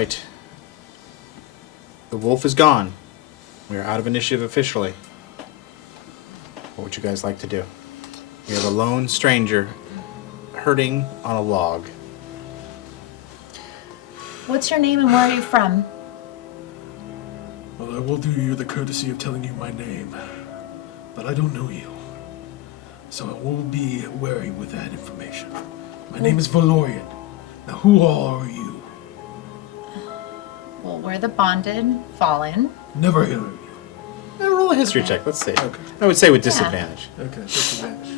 right. The wolf is gone. We are out of initiative officially. What would you guys like to do? We have a lone stranger herding on a log. What's your name and where are you from? Well, I will do you the courtesy of telling you my name, but I don't know you. So I will be wary with that information. My name is Valorian. Now, who all are you? Well, we're the bonded fallen. Never heard of you. Roll a history check. Let's see. Okay. I would say with disadvantage. Okay, disadvantage.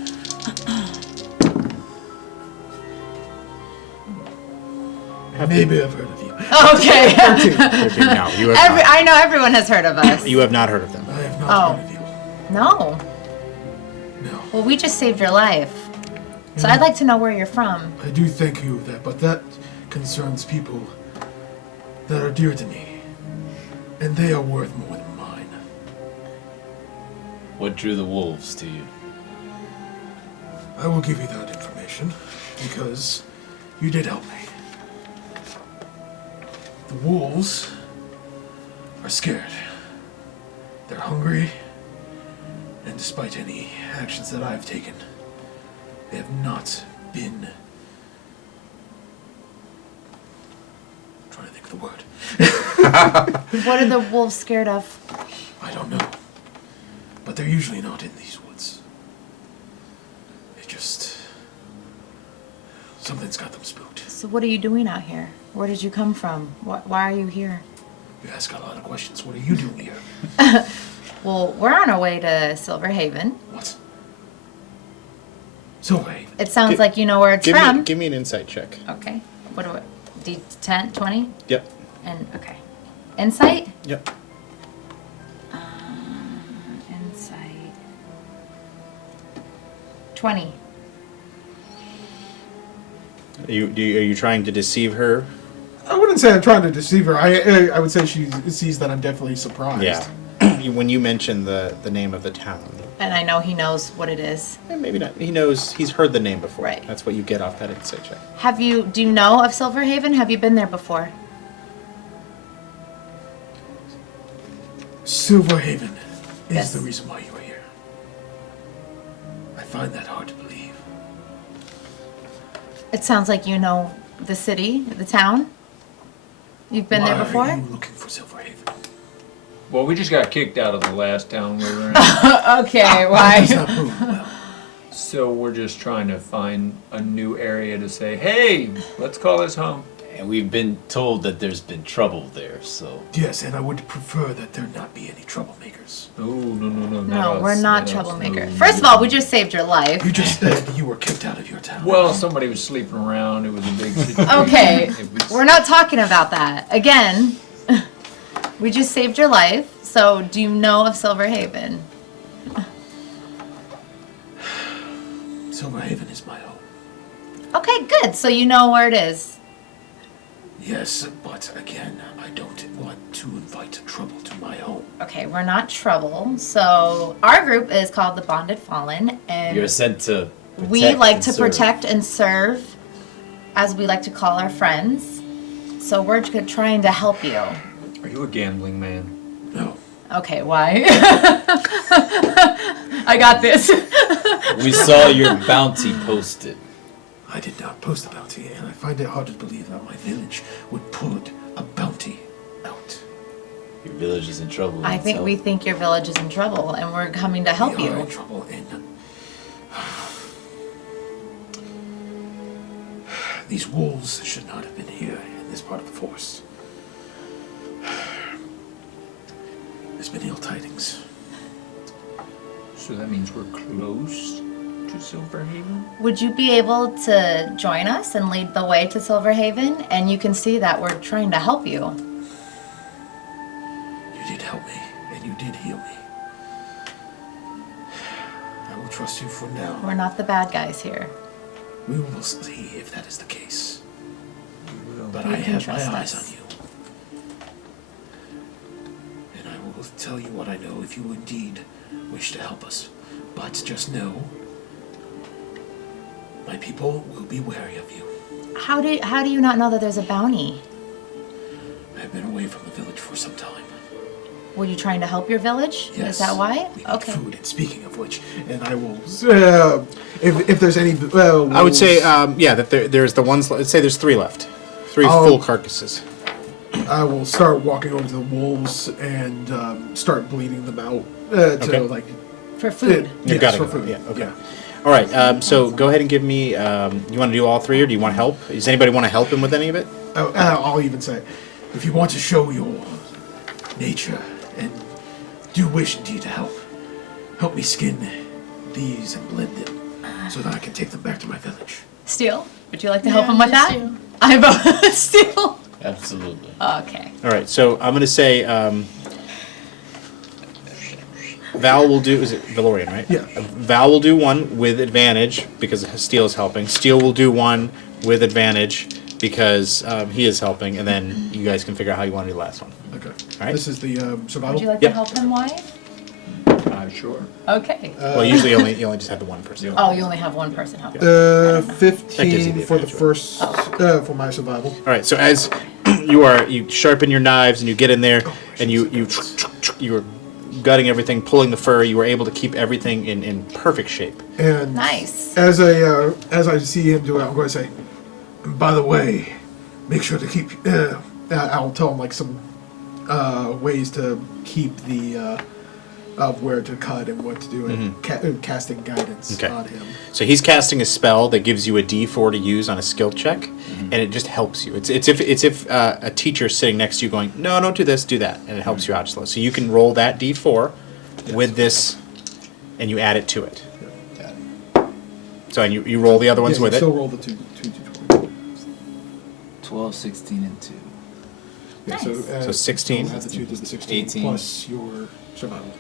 Maybe I've heard of you. Okay. 13. No, you have not. I know everyone has heard of us. You have not heard of them. I have not heard of you. No. No. Well, we just saved your life. So I'd like to know where you're from. I do thank you for that, but that concerns people that are dear to me. And they are worth more than mine. What drew the wolves to you? I will give you that information, because you did help me. The wolves are scared. They're hungry, and despite any actions that I've taken, they have not been... I'm trying to think of the word. What are the wolves scared of? I don't know. But they're usually not in these woods. They just... something's got them spooked. So what are you doing out here? Where did you come from? Why are you here? You ask a lot of questions. What are you doing here? Well, we're on our way to Silverhaven. What? Silverhaven? It sounds like you know where it's from. Give me an insight check. Okay. What do I... D10, 20? Yep. And, okay. Insight? Yep. Insight. 20. Are you trying to deceive her? I wouldn't say I'm trying to deceive her. I would say she sees that I'm definitely surprised. Yeah. When you mention the name of the town. And I know he knows what it is. Maybe not. He knows. He's heard the name before. Right. That's what you get off that insight check. Do you know of Silverhaven? Have you been there before? Silverhaven is Yes. the reason why you are here. I find that hard to believe. It sounds like you know the city, the town. You've been there before? Why are you looking for Silverhaven? Well, we just got kicked out of the last town we were in. Okay, How why? does that move? Well, So we're just trying to find a new area to say, hey, let's call this home. And we've been told that there's been trouble there, so... yes, and I would prefer that there not be any troublemakers. Oh, no. No, us, we're not us, troublemakers. no. First of all, we just saved your life. You just said you were kicked out of your town. Well, somebody was sleeping around. It was a big situation. Okay, It was- we're not talking about that. Again, we just saved your life. So, do you know of Silverhaven? Silverhaven is my home. Okay, good. So you know where it is. Yes, but again, I don't want to invite trouble to my home. Okay, we're not trouble. So our group is called the Bonded Fallen, and You're sent to we protect like and to serve. protect and serve, as we like to call our friends. So we're trying to help you. Are you a gambling man? No. Okay, why? I got this. We saw your bounty posted. I did not post a bounty, and I find it hard to believe that my village would put a bounty out. Your village is in trouble. I think we think your village is in trouble, and we're coming to help We are in you. trouble, and these wolves should not have been here in this part of the forest. There's been ill tidings. So that means we're close to Silverhaven? Would you be able to join us and lead the way to Silverhaven? And you can see that we're trying to help you. You did help me, and you did heal me. I will trust you for now. We're not the bad guys here. We will see if that is the case. But You I can have my trust eyes us. on you. And I will tell you what I know if you indeed wish to help us. But just know, my people will be wary of you. How do you not know that there's a bounty? I've been away from the village for some time. Were you trying to help your village? Yes. Is that why? We need Okay. food. And speaking of which, and I will, if there's any, I would say, that there's the ones. Let's say there's 3 left, 3 Oh. full carcasses. I will start walking over to the wolves and start bleeding them out Okay. to like. For food. You Yes, got for it. food. Yeah. Okay. Yeah. All right. So go ahead and give me. You want to do all 3, or do you want help? Does anybody want to help him with any of it? I'll even say, if you want to show your nature and do wish indeed to help me skin these and blend them so that I can take them back to my village. Steel, would you like to help Yeah, him with that? Steel. I vote Steel. Absolutely. Okay. All right. So I'm going to say. Val will do. Is it Valorian, right? Yeah. Val will do one with advantage because Steel is helping. Steel will do one with advantage because he is helping, and then you guys can figure out how you want to do the last one. Okay. All right. This is the survival. Would you like Yep. to help him, Wyatt? Sure. Okay. Well, usually you only just have the one person. Oh, you only have one person helping. 15 the for the advantage, first for my survival. All right. So as you sharpen your knives and you get in there and you're gutting everything, pulling the fur. You were able to keep everything in perfect shape. And Nice. as I see him do it, I'm going to say, by the way, make sure to keep. I'll tell him like some ways to keep the of where to cut and what to do, and casting guidance Okay. on him. So he's casting a spell that gives you a D4 to use on a skill check, and it just helps you. It's if a teacher's sitting next to you going, no, don't do this, do that, and it helps you out just a little. So you can roll that D4 with this, and you add it to it. Got it. So and you roll the other ones Yeah, with you it. still roll the two 20. 12, 16, and 2. Yeah, Nice. So 16. Add the 2 to the 16 18. plus your survival.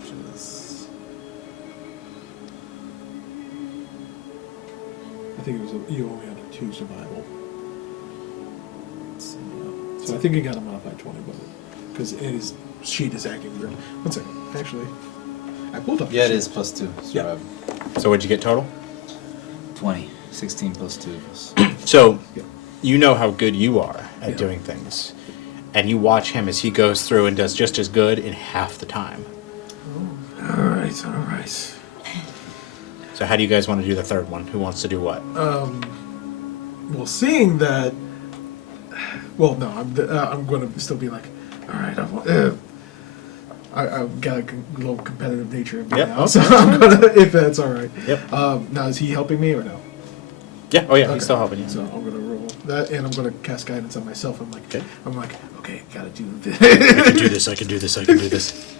Which is I think it was you only had a 2 survival. let's see, yeah. So I think he got a modified 20, but because his sheet is acting weird. One second, actually, I pulled up. Yeah, it the is sheet. plus 2. Yeah. Survival. So what'd you get total? 20. 16 plus 2. So Yeah. you know how good you are at Yeah. doing things, and you watch him as he goes through and does just as good in half the time. All right, all right. So how do you guys want to do the third one? Who wants to do what? Well, seeing that, well, no, I'm going to still be like, all right, I've got a little competitive nature in me Yep, now, okay. so I'm gonna, if that's all right. Yep. Now, is he helping me or no? Yeah. Oh yeah. Okay. He's still helping you. So I'm gonna roll that, and I'm gonna cast guidance on myself. Okay. Okay, gotta do this. I can do this. I can do this. I can do this.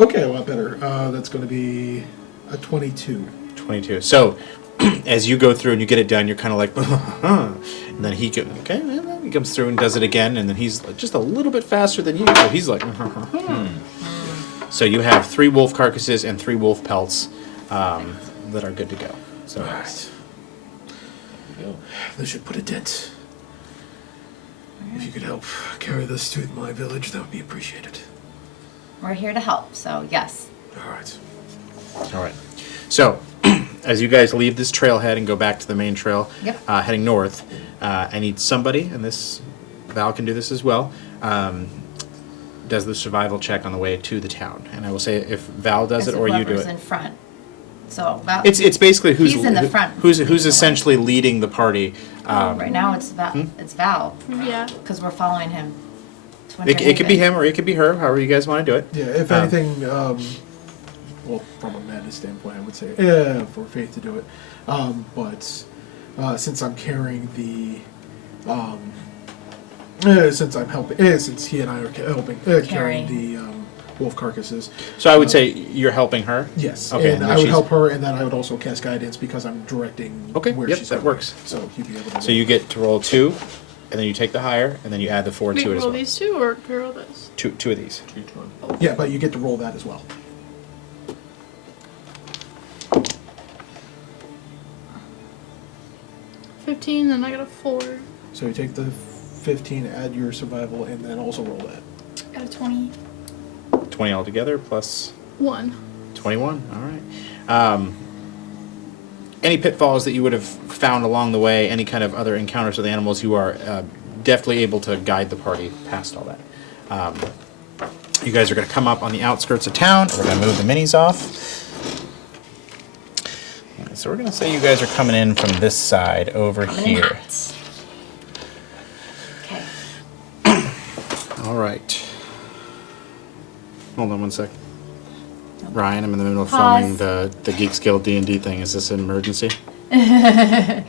Okay, a lot better. That's gonna be a 22. 22. So, as you go through and you get it done, you're kind of like, and then he he comes through and does it again, and then he's just a little bit faster than you. So he's like, So you have 3 wolf carcasses and 3 wolf pelts that are good to go. So All right. This should put a dent. If you could help carry this to my village, that would be appreciated. We're here to help, so yes. All right. all right. So as you guys leave this trailhead and go back to the main trail, Yep. Heading north, I need somebody, and this Val can do this as well. Does the survival check on the way to the town, and I will say if Val does It's it or you do whoever's it. in front. So Val, It's basically who's He's in the front. who's essentially leading the party. right now it's Val. Hmm? It's Val Yeah. because we're following him. to It could be Interrogating. him or it could be her, however you guys want to do it. Yeah, if Um, anything, well, from a madness standpoint, I would say, for Faith to do it. But since I'm carrying the, since I'm helping, since he and I are helping carrying the wolf carcasses. So I would say you're helping her. Yes, Okay, and and I would she's- help her, and then I would also cast guidance because I'm directing Okay, where yep, she's that going. works. So he'd be able to. So you get to roll 2, and then you take the higher, and then you add the 4 We to it as roll well. these two or can we roll this? Two of these. Yeah, but you get to roll that as well. Oh. 15, then I got a 4. So you take the 15, add your survival, and then also roll that. Got a 20. 20 altogether plus 1. 21. All right. Any pitfalls that you would have found along the way, any kind of other encounters with animals, you are definitely able to guide the party past all that. You guys are going to come up on the outskirts of town. We're going to move the minis off. So we're going to say you guys are coming in from this side over Coming in here. hot. Okay. All right. Hold on one sec. Ryan, I'm in the middle of Pause. filming the Geeks Guild D&D thing. Is this an emergency? Okay.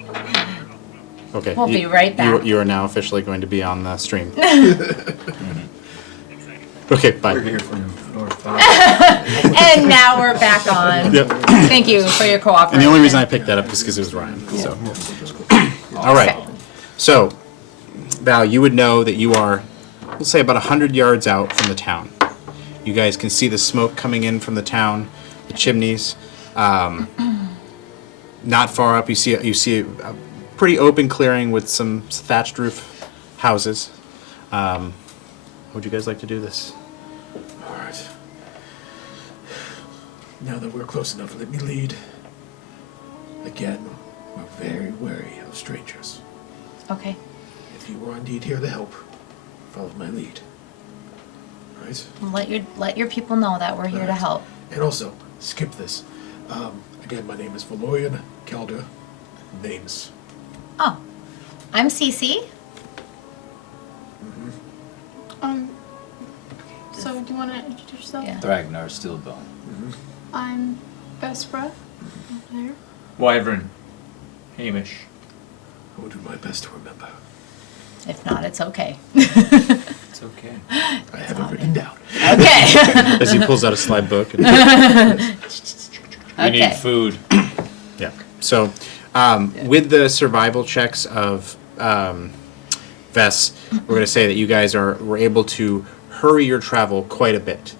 We'll be right back. You are now officially going to be on the stream. Okay, bye. We're here from North. And now we're back on. Yep. Thank you for your cooperation. And the only reason I picked that up is because it was Ryan. So. All right. So, Val, you would know that you are, we'll say, about 100 yards out from the town. You guys can see the smoke coming in from the town, the chimneys. Not far up, you see a pretty open clearing with some thatched roof houses. How would you guys like to do this? All right. Now that we're close enough, let me lead. Again, we're very wary of strangers. Okay. If you are indeed here to help, follow my lead. Right? Let your people know that we're here to help. And also, skip this. Again, my name is Valorian Calder. Names. Oh, I'm Cece. So do you want to introduce yourself? Yeah. Ragnar Stillbone. I'm Vespra. Over there. Wyvern. Hamish. I will do my best to remember. If not, it's okay. It's okay. I have it written down. Okay. As he pulls out a slide book. And We need food. yeah. So, with the survival checks of Vess, we're going to say that you guys were able to hurry your travel quite a bit.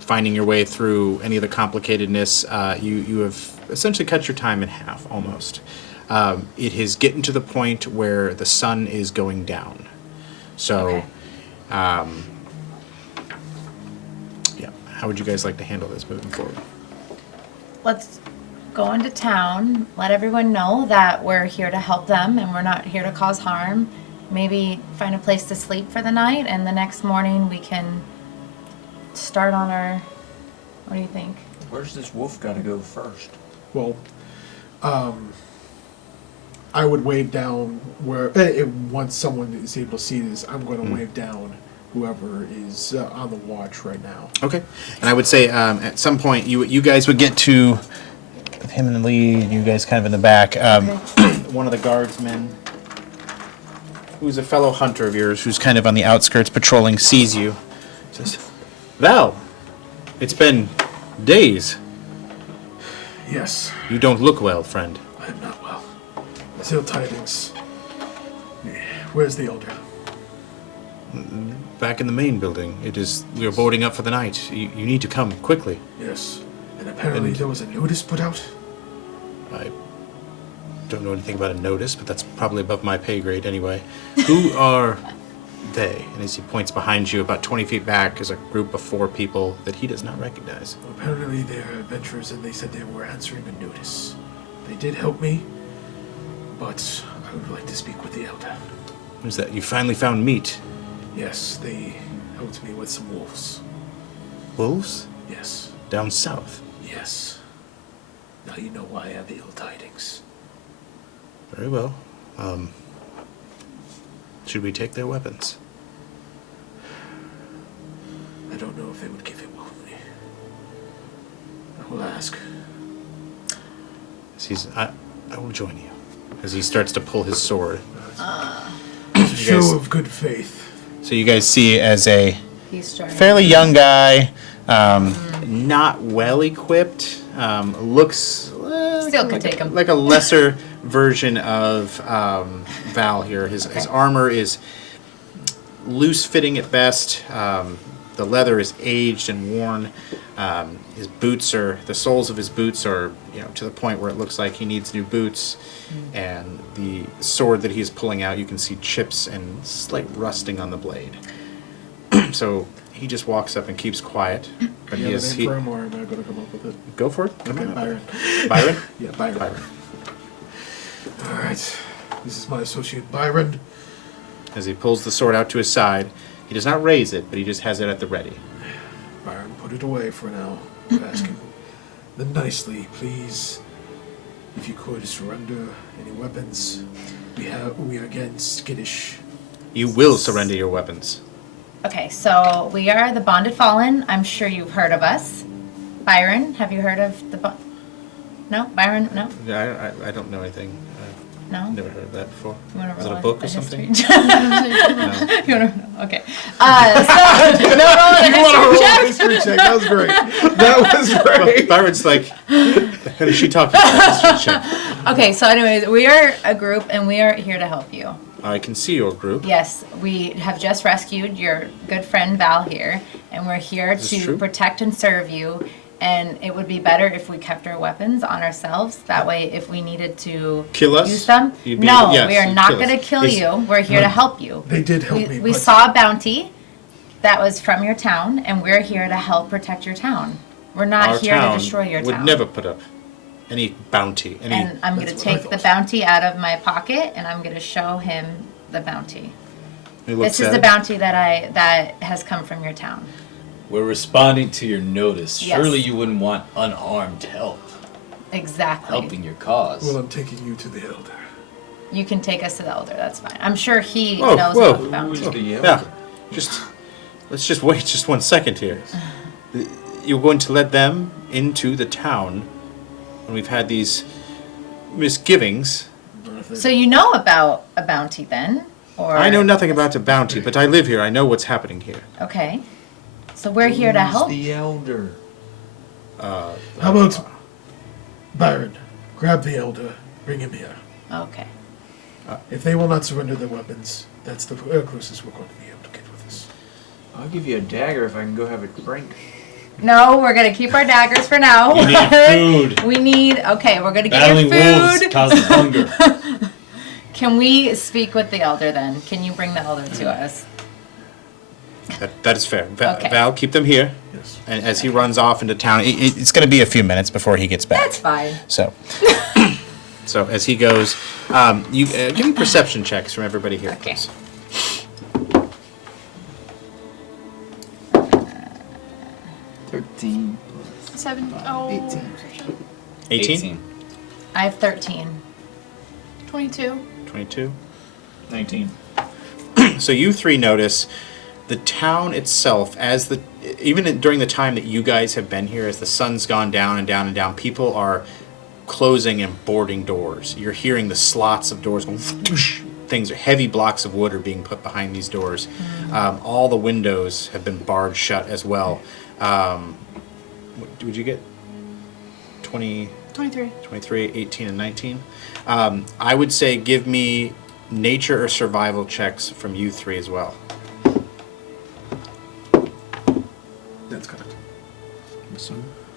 Finding your way through any of the complicatedness, you have essentially cut your time in half, almost. It is getting to the point where the sun is going down. So, Okay. yeah. How would you guys like to handle this moving forward? Let's go into town, let everyone know that we're here to help them and we're not here to cause harm. Maybe find a place to sleep for the night, and the next morning we can start on our... What do you think? Where's this wolf got to go first? Well, I would wave down where once someone is able to see this, I'm going to wave down whoever is on the watch right now. Okay. And I would say at some point you guys would get to him in the lead, you guys kind of in the back. One of the guardsmen, who's a fellow hunter of yours, who's kind of on the outskirts patrolling, sees you. Says, Val, it's been days. Yes, You don't look well, friend. I am not well. Still tidings. Where's the elder? Back in the main building. We are boarding up for the night. You need to come quickly. Yes. And apparently there was a notice put out? I don't know anything about a notice, but that's probably above my pay grade anyway. Who are they? And as he points behind you, about 20 feet back, is a group of 4 people that he does not recognize. Apparently they're adventurers and they said they were answering a notice. They did help me, but I would like to speak with the elder. Is that you finally found meat? Yes, they helped me with some wolves. Wolves? Yes. Down south. Yes. Now you know why I have ill tidings. Very well. Should we take their weapons? I don't know if they would give it willingly. I will ask. I will join you. As he starts to pull his sword. It's a show guys- of good faith. So you guys see as a He's trying. fairly young guy, not well equipped, looks Still could take him. like a lesser version of Val here. His armor is loose fitting at best. The leather is aged and worn. His boots the soles of his boots are, to the point where it looks like he needs new boots. And the sword that he's pulling out, you can see chips and slight rusting on the blade. So he just walks up and keeps quiet. But You he have is a name for him, or am I going to come up with it? Go for it. Okay, Byron. Byron? Yeah, Byron. Byron. All right. This is my associate Byron. as he pulls the sword out to his side. He does not raise it, but he just has it at the ready. Byron, put it away for now. I'm asking them nicely, please. If you could surrender any weapons, we are getting skittish. You will surrender your weapons. Okay, so we are the Bonded Fallen. I'm sure you've heard of us. Byron, have you heard of the No? Byron, no? I don't know anything. No? I've never heard of that before. You want to Is it a roll book or a something? history check? You want to? Okay. You want to roll a history check? That was great. That was great. Byron's like, what is she talking about? History check. Okay, so anyways, we are a group and we are here to help you. I can see your group. Yes, we have just rescued your good friend Val here, and we're here Is this to true? protect and serve you. And it would be better if we kept our weapons on ourselves. That way, if we needed to Kill us? use them, You'd be- no, yes, we are you'd not kill us. going to kill Is- you. We're here to help you. They did help me. We but saw a bounty that was from your town, and we're here to help protect your town. We're not Our here to town destroy your would town. never put up any bounty. And I'm going to That's what I take the thought. bounty out of my pocket, and I'm going to show him the bounty. He looks This is at the it. bounty that has come from your town. We're responding to your notice. Yes. Surely you wouldn't want unarmed help Exactly. helping your cause. Well, I'm taking you to the elder. You can take us to the elder. That's fine. I'm sure he Whoa, knows whoa. about the bounty. Who's the Yeah, let's just wait just 1 second here. You're going to let them into the town when we've had these misgivings. Not if they- So you know about a bounty then? Or I know nothing about the bounty, but I live here. I know what's happening here. Okay. So we're here to help. The elder. How about Byron? Grab the elder. Bring him here. Okay. If they will not surrender their weapons, that's the closest we're going to be able to get with this. I'll give you a dagger if I can go have a drink. No, we're gonna keep our daggers for now. You need food. We need. Okay, we're gonna get Battling your wolves food. causes hunger. Can we speak with the elder then? Can you bring the elder to us? That is fair. Okay. Val, keep them here. Yes. And as he runs off into town, it's going to be a few minutes before he gets back. That's fine. So, so as he goes, you give me perception checks from everybody here, Okay. please. 13. 18? I have 13. 22. 22? 19. So you three notice the town itself, even during the time that you guys have been here, as the sun's gone down and down and down, people are closing and boarding doors. You're hearing the slots of doors going whoosh. Things are heavy blocks of wood are being put behind these doors. All the windows have been barred shut as well. Would you get 20, 23. 23, 18, and 19? I would say give me nature or survival checks from you three as well. That's correct.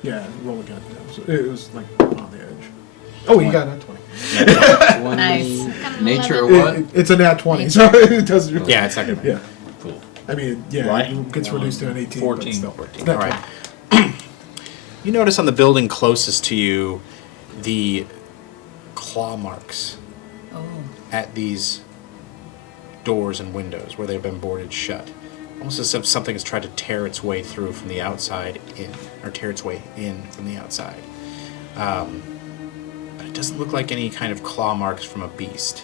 Yeah, roll again. Yeah, so it was like on the edge. Oh, you got a 20. Nice. Nature or It- what? it's a nat 20, so it doesn't. Yeah, it's not gonna Yeah. Cool. I mean, yeah, Right. it gets reduced to an 18. 14. But still. 14. Nat All right. You notice on the building closest to you the claw marks Oh. at these doors and windows where they've been boarded shut. Almost as if something has tried to tear its way through from the outside in, or tear its way in from the outside. But it doesn't look like any kind of claw marks from a beast.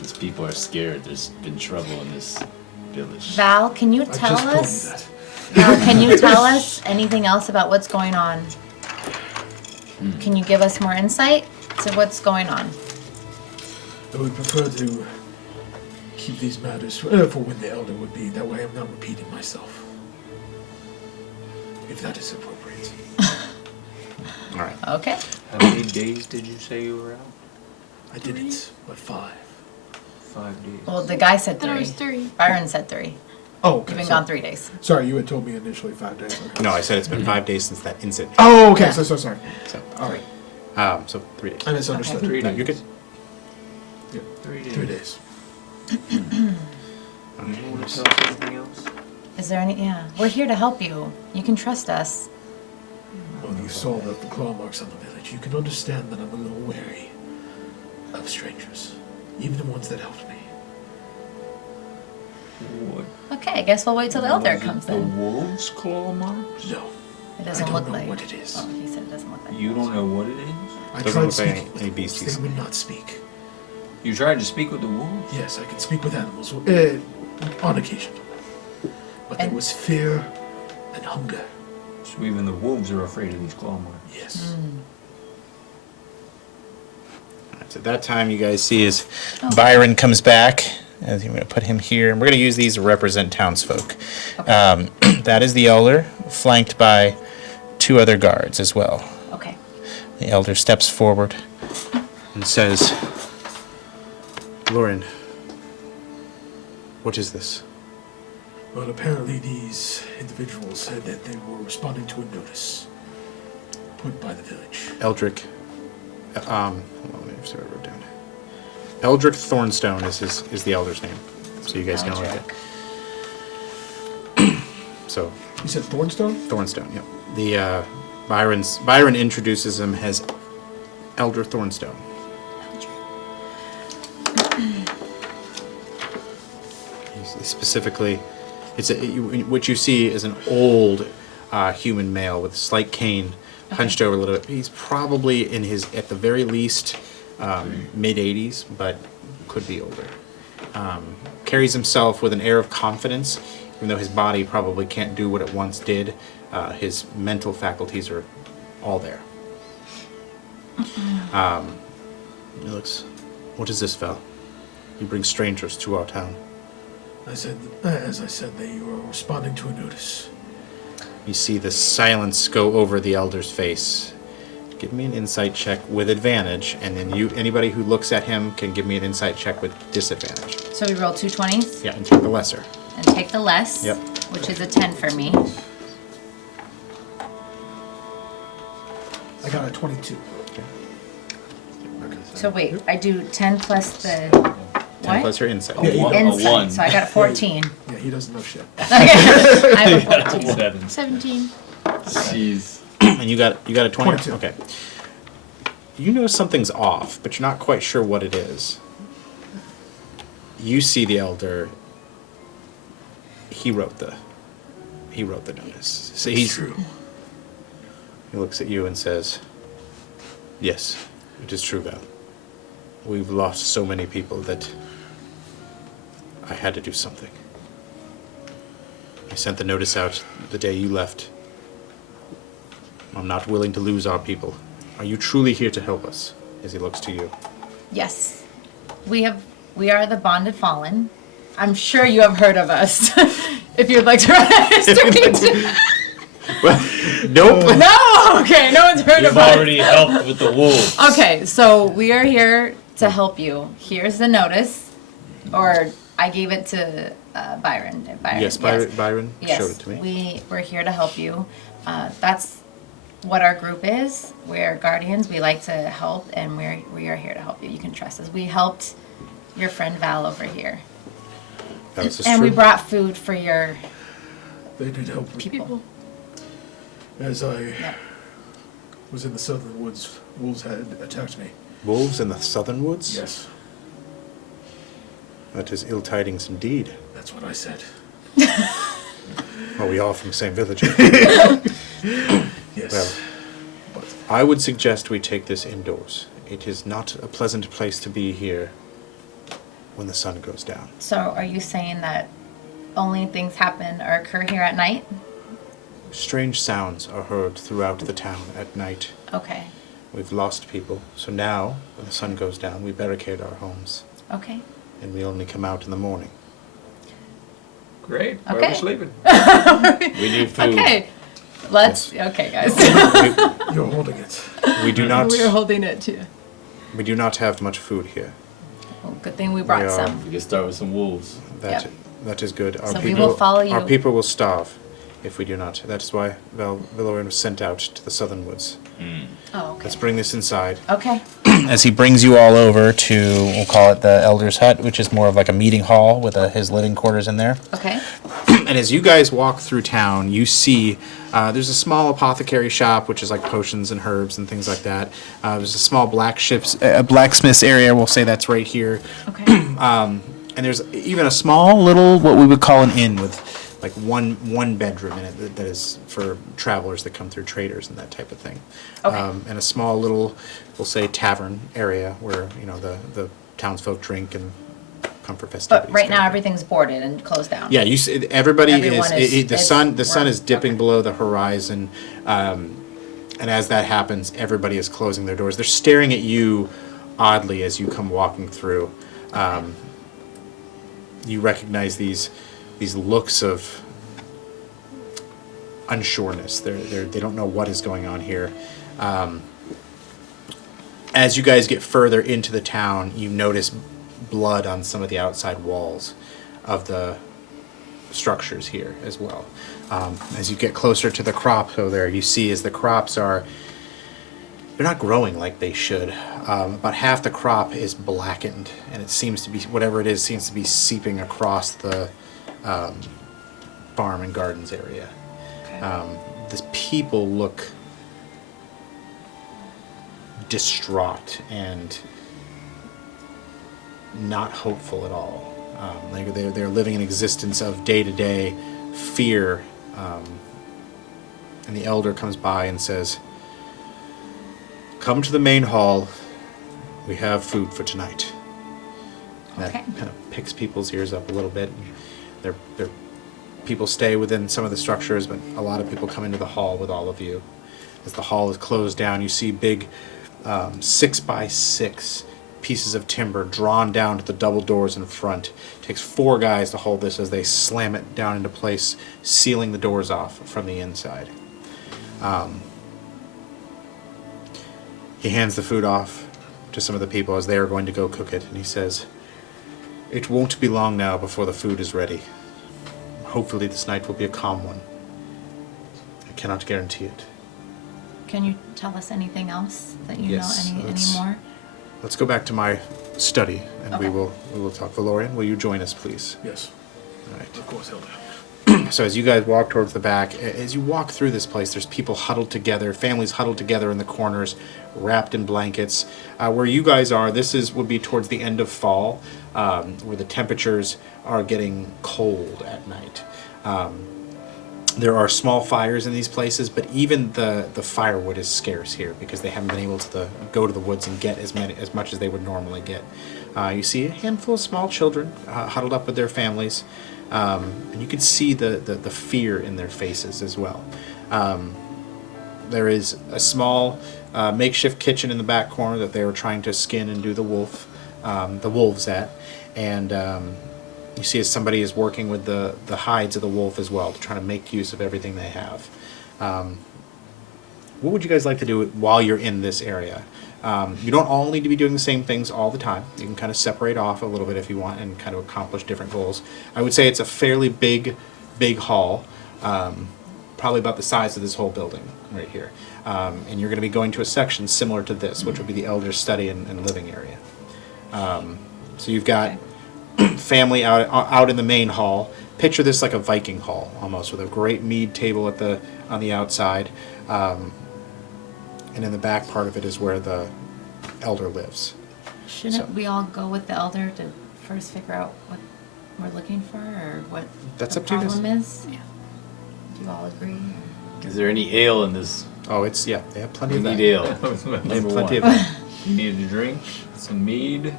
These people are scared. There's been trouble in this village. Val, can you I tell just told us? you that. Val, can you tell us anything else about what's going on? Can you give us more insight to what's going on? I would prefer to keep these matters for when the elder would be. That way I'm not repeating myself. If that is appropriate. All right. Okay. How many days did you say you were out? I didn't, but 5. 5 days. Well, the guy said Then it 3. was 3. Byron said 3. Oh, okay. You've been sorry. gone 3 days. Sorry, you had told me initially 5 days. Okay. No, I said it's been 5 days since that incident. Oh, okay. Yeah. So sorry. So, All right. so 3 days. I misunderstood. Okay. 3 No, days. you're good. Yeah, 3 days. 3 days. You want to tell us anything else? Is there any? Yeah. We're here to help you. You can trust us. Well, you saw the claw marks on the village. You can understand that I'm a little wary. of strangers, even the ones that helped me. What? Okay, I guess we'll wait till the elder Was it comes the in. wolves' claw marks? No, It doesn't I don't look know like what it is. Oh, he said it doesn't look like. You don't know what it is? I Doesn't tried look like speaking any with beasties. wolves. They would not speak. You tried to speak with the wolves? Yes, I can speak with animals on occasion. But there And- was fear and hunger. So even the wolves are afraid of these claw marks. Yes. So at that time, you guys see as Byron comes back. As I'm going to put him here, and we're going to use these to represent townsfolk. That is the elder, flanked by 2 other guards as well. Okay. The elder steps forward and says, Lauren, what is this? Well, apparently these individuals said that they were responding to a notice put by the village. Eldrick, hold on, let me see what I wrote down. Eldrick Thornstone is the elder's name, so you guys can look it. So You said Thornstone? Thornstone, yep. The Byron introduces him as Elder Thornstone. Specifically, what you see is an old human male with a slight cane, hunched over a little bit. He's probably at the very least, mid 80s, but could be older. Carries himself with an air of confidence, even though his body probably can't do what it once did. His mental faculties are all there. He looks, what is this, Val? You bring strangers to our town. I said, as I said, they were responding to a notice. You see the silence go over the elder's face. Give me an insight check with advantage, and then anybody who looks at him can give me an insight check with disadvantage. So we roll 2 20s Yeah, and take the lesser. and take the less, Yep. which is a 10 for me. I got a 22. So wait, I do 10 plus the 10 what? plus your insight. Yeah, you- Insight. A 1. So I got a 14. Yeah, he doesn't know shit. I have a 14. 7. 17. Jeez. And you got a 20? 22. Okay. You know something's off, but you're not quite sure what it is. You see the elder. He wrote the notice. So It's true. He looks at you and says, "Yes, it is true, Val. We've lost so many people that I had to do something. I sent the notice out the day you left. I'm not willing to lose our people. Are you truly here to help us?" As he looks to you. Yes. We are the Bonded Fallen. I'm sure you have heard of us. If you'd like to write a history. Well, nope. No! Okay, no one's heard You've of us. already helped with the wolves. Okay, so we are here to help you. Here's the notice. Or I gave it to Byron. Yes, Byron Yes, showed it to me. we're here to help you. That's what our group is. We're guardians. We like to help, and we are here to help you. You can trust us. We helped your friend Val over here, That was and true. we brought food for your They did help me. people. As I Yep. was in the southern woods, wolves had attacked me. Wolves in the southern woods? Yes, That is ill tidings indeed. that's what I said. Are we all from the same village? Yes. Well, But I would suggest we take this indoors. It is not a pleasant place to be here when the sun goes down. So, are you saying that only things happen or occur here at night? Strange sounds are heard throughout the town at night. Okay. We've lost people, so now, when the sun goes down, we barricade our homes, Okay. and we only come out in the morning. Great. Where are Okay. we sleeping? We need food. Okay. Let's. Okay, guys. you're holding it. We do not. We are holding it too. We do not have much food here. Well, good thing we brought We are- some. We can start with some wolves. That Yep. that is good. Our So we people will follow you. Our people will starve if we do not. That is why Valorian was sent out to the southern woods. Oh, okay. Let's bring this inside. Okay. As he brings you all over to, we'll call it the Elder's Hut, which is more of like a meeting hall with his living quarters in there. Okay. And as you guys walk through town, you see there's a small apothecary shop, which is like potions and herbs and things like that. There's a small blacksmith's area. We'll say that's right here. Okay. And there's even a small little, what we would call an inn with like one bedroom in it that is for travelers that come through, traders and that type of thing. Okay. And a small little, we'll say, tavern area where, you know, the townsfolk drink and come for festivities. But right kind now of thing. everything's boarded and closed down. Yeah, you see, everybody Everyone is- the is sun is work- dipping okay. below the horizon, and as that happens, everybody is closing their doors. They're staring at you oddly as you come walking through. You recognize these looks of unsureness. They don't know what is going on here. As you guys get further into the town, you notice blood on some of the outside walls of the structures here as well. As you get closer to the crops over there, you see as the crops they're not growing like they should. About half the crop is blackened, and it seems to be, whatever it is, seems to be seeping across the farm and gardens area. Okay. These people look distraught and not hopeful at all. They're living an existence of day-to-day fear. And the elder comes by and says, "Come to the main hall. We have food for tonight." And Okay. that kind of picks people's ears up a little bit. They're people stay within some of the structures, but a lot of people come into the hall with all of you. As the hall is closed down, you see big 6x6 pieces of timber drawn down to the double doors in front. It takes 4 guys to hold this as they slam it down into place, sealing the doors off from the inside. He hands the food off to some of the people as they are going to go cook it, and he says, "It won't be long now before the food is ready. Hopefully this night will be a calm one. I cannot guarantee it." Can you tell us anything else that you Yes, know? Any let's- more? Let's go back to my study, and we Okay. will talk. Valorian, will you join us, please? Yes, All right. of course, Elder. So as you guys walk towards the back, as you walk through this place, there's people huddled together, families huddled together in the corners, wrapped in blankets. Where you guys are, would be towards the end of fall, where the temperatures are getting cold at night. There are small fires in these places, but even the firewood is scarce here because they haven't been able to go to the woods and get as much as they would normally get. You see a handful of small children huddled up with their families, and you can see the fear in their faces as well. There is a small makeshift kitchen in the back corner that they were trying to skin and do the wolves at, and you see as somebody is working with the hides of the wolf as well, to try to make use of everything they have. What would you guys like to do while you're in this area? You don't all need to be doing the same things all the time. You can kind of separate off a little bit if you want and kind of accomplish different goals. I would say it's a fairly big hall, probably about the size of this whole building right here. And you're going to be going to a section similar to this, which would be the elder's study and living area. So you've got family out in the main hall. Picture this like a Viking hall almost, with a great mead table on the outside, and in the back part of it is where the elder lives. Shouldn't So- we all go with the elder to first figure out what we're looking for or what That's the up to you guys. problem is? Yeah. Do you all agree? Is there any ale in this? Oh, they have plenty We of that. need ale. That was my They have number plenty one. of that. You need a drink, some mead.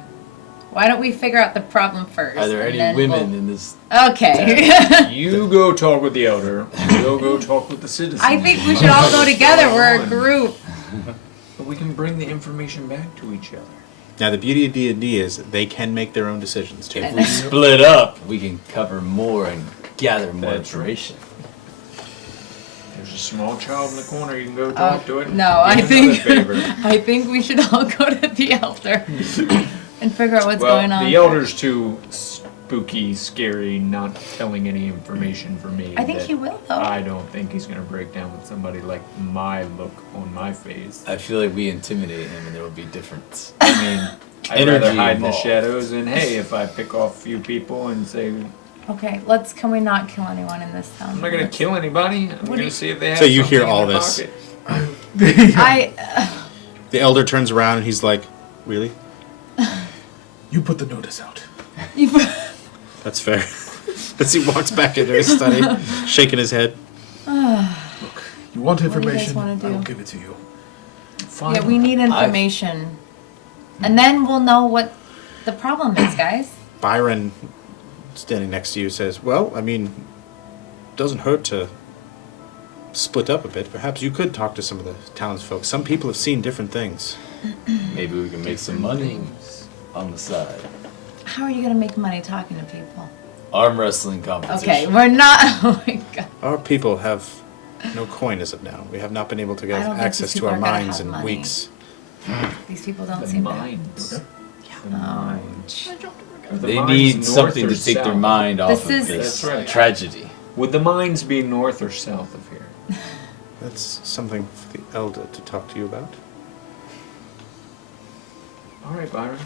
Why don't we figure out the problem first? Are there and any then women we'll- in this? Okay. You go talk with the elder. We'll go talk with the citizens. I think we should all go together. We're a on? group. But we can bring the information back to each other. Now the beauty of D&D is they can make their own decisions too. If we split up, we can cover more and gather more That's right. information. There's a small child in the corner. You can go talk to it. Oh, No, I Give another think favor. I think we should all go to the elder and figure out what's Well, going on. the elder's too spooky, scary, not telling any information for me. I think that he will though. I don't think he's gonna break down with somebody like my look on my face. I feel like we intimidate him, and there will be difference. I mean, I'd rather Energy hide in the involved. shadows, and hey, if I pick off a few people and say, Okay, can we not kill anyone in this town? I'm not gonna kill anybody. I'm What do gonna you- see if they have So you hear something in all their this. pocket. The elder turns around and he's like, really? You put the notice out. That's fair. As he walks back into his study, shaking his head. Look, you want do you guys information, wanna do? I will give it to you. Fine. Yeah, we need information. And then we'll know what the problem is, guys. Byron, standing next to you, says, well, I mean, doesn't hurt to split up a bit. Perhaps you could talk to some of the townsfolk. Some people have seen different things. Maybe we can make some money on the side. How are you gonna make money talking to people? Arm wrestling competition. Okay, we're not. Oh my god. Our people have no coin as of now. We have not been able to I get don't think access these to our people are gonna mines have in money. weeks. These people don't The seem mines. Okay. The mines. Are the They mines need north something or to take their south? mind off This of is- this That's right. tragedy. Would the mines be north or south of here? That's something for the elder to talk to you about. All right, Byron.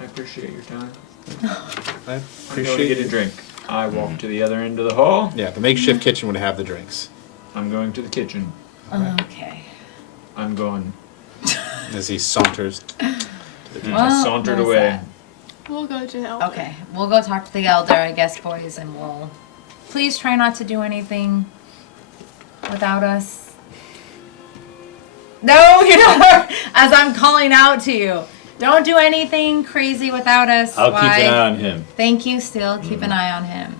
I appreciate your time. I I'm going to appreciate get a drink. I walk to the other end of the hall. Yeah, the makeshift kitchen would have the drinks. I'm going to the kitchen. Okay. I'm going. As he saunters. Well, sauntered there's away. that. We'll go to the elder. Okay, we'll go talk to the elder, I guess, boys, and we'll. Please try not to do anything without us. No, you know, as I'm calling out to you, don't do anything crazy without us. I'll Why? keep an eye on him. Thank you. Still keep an eye on him.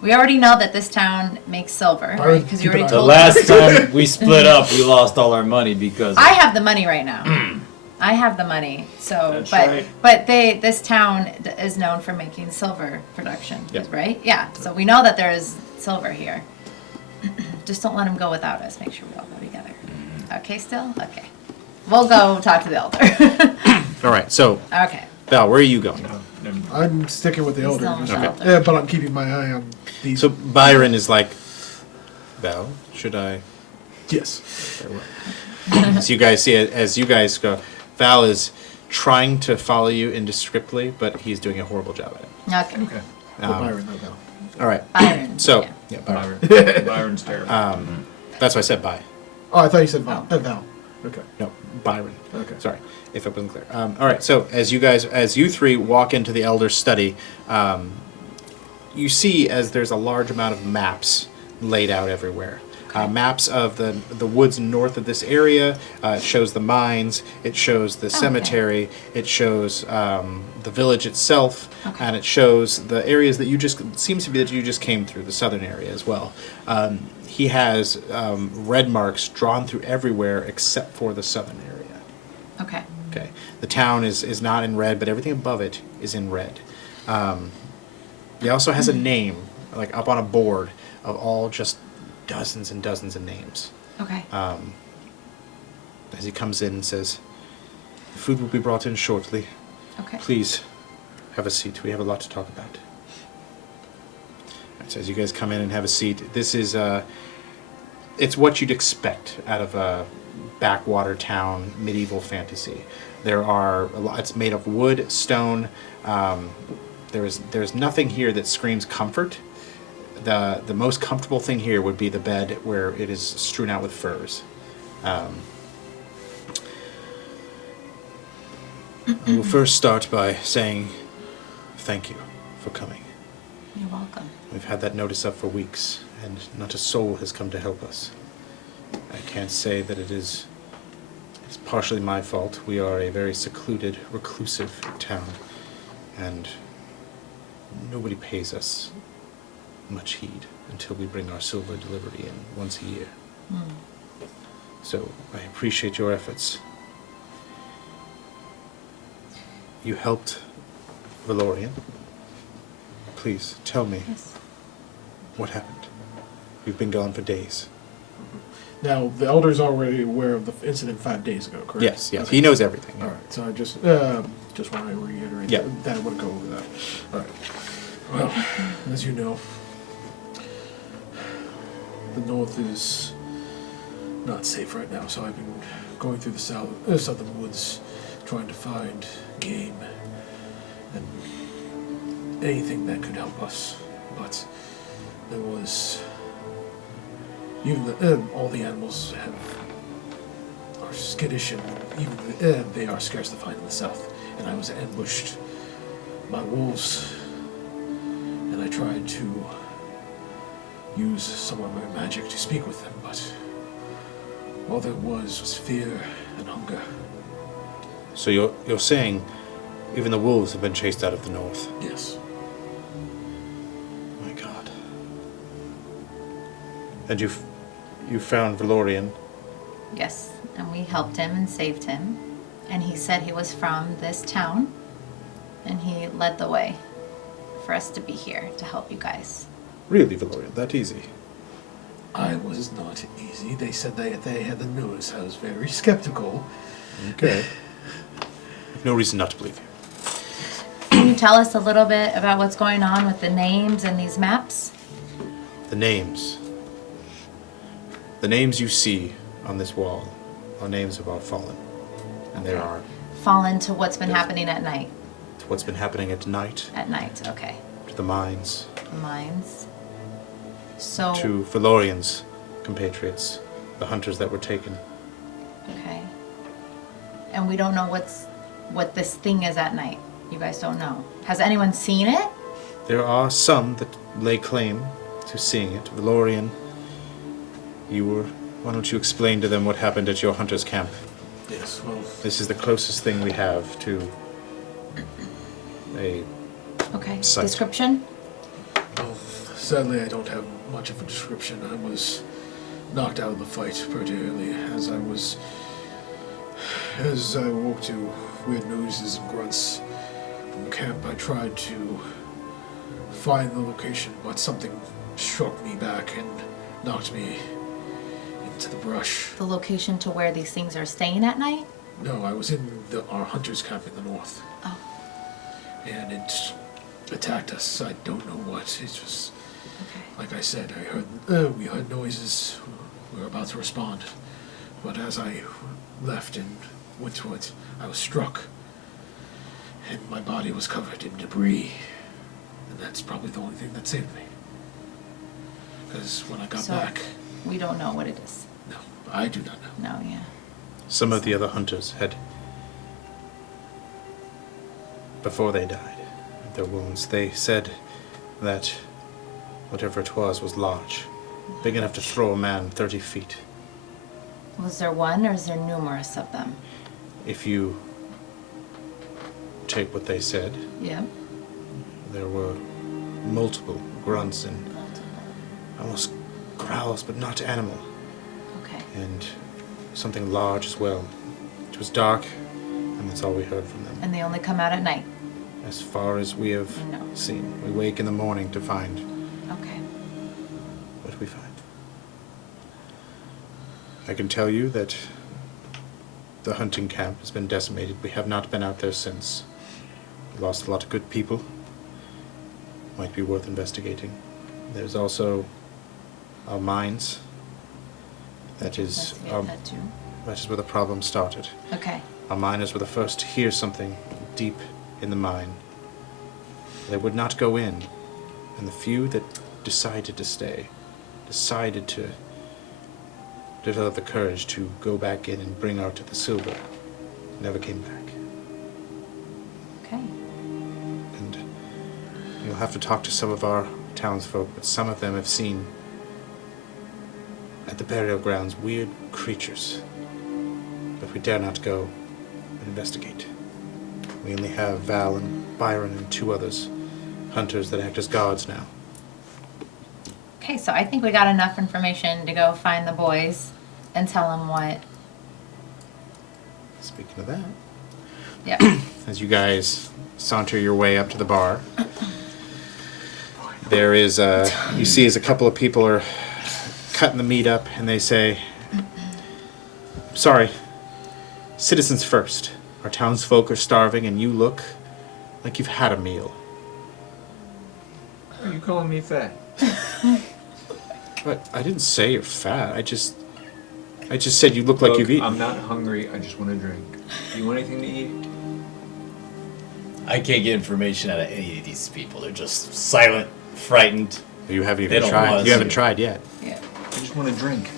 We already know that this town makes silver, right? Because you keep an already eye The told last us. time we split up, we lost all our money because I have the money right now. I have the money. So, That's but right. but this town is known for making silver production, Yep. right? Yeah. So we know that there is silver here. Just don't let them go without us. Make sure we all go together. Okay, still? Okay. We'll go talk to the elder. All right, so, Okay. Val, where are you going? No, never mind. I'm sticking with the He's elder. still with the Okay. elder. Yeah, but I'm keeping my eye on these. So Byron is like, Val, should I? Yes. As you guys see it, as you guys go, Val is trying to follow you indescriptibly, but he's doing a horrible job at it. Okay. Okay. Well, Byron, no, no. All right. Byron. So, yeah. yeah, Byron. Byron. Byron's terrible. That's why I said bye. Oh, I thought you said Val. Val. Okay. No, Byron. Okay. Sorry, if it wasn't clear. All right, so as you three walk into the elder's study, you see as there's a large amount of maps laid out everywhere. Maps of the woods north of this area. It shows the mines. It shows the cemetery. It shows the village itself, Okay. and it shows the areas that you just came through, the southern area as well. He has red marks drawn through everywhere except for the southern area. Okay. Okay, the town is not in red, but everything above it is in red. He also has a name, like up on a board, of all just dozens and dozens of names. Okay. As he comes in and says, "The food will be brought in shortly. Okay. Please have a seat. We have a lot to talk about." Right, so as you guys come in and have a seat, this is it's what you'd expect out of a backwater town medieval fantasy. There are a lot, it's made of wood, stone. There's nothing here that screams comfort. The most comfortable thing here would be the bed, where it is strewn out with furs. I will first start by saying thank you for coming. You're welcome. We've had that notice up for weeks, and not a soul has come to help us. I can't say that it's partially my fault. We are a very secluded, reclusive town, and nobody pays us much heed until we bring our silver delivery in once a year. So I appreciate your efforts. You helped Valorian. Please tell me Yes. what happened. We've been gone for days. Now, the elder's already aware of the incident 5 days ago, correct? Yes, yes, Okay. he knows everything. All right, so I just want to reiterate Yeah. that I want to go over that. All right. Well, as you know, the north is not safe right now, so I've been going through the southern woods, trying to find game and anything that could help us but there was all the animals are skittish, and even they are scarce to find in the south. And I was ambushed by wolves, and I tried to use some of my magic to speak with them, but all there was fear and hunger. So you're saying even the wolves have been chased out of the north? Yes. My God. And you found Valorian? Yes, and we helped him and saved him. And he said he was from this town, and he led the way for us to be here to help you guys. Really, Valorian? That easy? I was not easy. They said they had the news. I was very skeptical. Okay. No reason not to believe you. Can you tell us a little bit about what's going on with the names and these maps? The names. The names you see on this wall are names of our fallen. And there are Fallen to what's been Yes. happening at night. to what's been happening at night, At night, okay. to the mines, Mines. So, to Valorian's compatriots, the hunters that were taken. okay. And we don't know what this thing is at night. You guys don't know. Has anyone seen it? There are some that lay claim to seeing it. Valorian, why don't you explain to them what happened at your hunter's camp? Yes, well, This is the closest thing we have to a Okay. Sight. Description? sadly I don't have much of a description. I was knocked out of the fight pretty early as I woke to weird noises and grunts from camp. I tried to find the location, but something struck me back and knocked me into the brush. The location to where these things are staying at night? No, I was in our hunter's camp in the north, Oh, and it attacked us. I don't know what. It was, okay. like I said, we heard noises. We were about to respond, but as I left and went to it, I was struck, and my body was covered in debris, and that's probably the only thing that saved me. Because when I got So- back, We don't know what it is. no, I do not know. No, yeah. Some of the other hunters had, before they died of their wounds, they said that whatever it was large, big enough to throw a man 30 feet. Was there one or is there numerous of them? If you take what they said, Yeah. there were multiple grunts and almost growls, but not animal, Okay. and something large as well. It was dark, and that's all we heard from them. And they only come out at night? As far as we have No. seen. We wake in the morning to find Okay. what we find. I can tell you that the hunting camp has been decimated. We have not been out there since. We lost a lot of good people. Might be worth investigating. There's also our mines. That is Investigate that too. that is where the problem started. Okay. Our miners were the first to hear something deep in the mine. They would not go in, and the few that decided to stay, decided to develop the courage to go back in and bring out the silver, never came back. Okay. And you'll have to talk to some of our townsfolk, but some of them have seen at the burial grounds weird creatures. But we dare not go and investigate. We only have Val and Byron and two others, hunters that act as guards now. Okay, so I think we got enough information to go find the boys and tell them what. Speaking of that, Yeah. as you guys saunter your way up to the bar, there is you see as a couple of people are cutting the meat up, and they say, "Sorry, citizens first. Our townsfolk are starving, and you look like you've had a meal." Are you calling me fat? But I didn't say you're fat. I just said you look like you've eaten. I'm not hungry. I just want a drink. You want anything to eat? I can't get information out of any of these people. They're just silent, frightened. You haven't They even don't tried. want You haven't to. tried yet. Yeah. I just want a drink.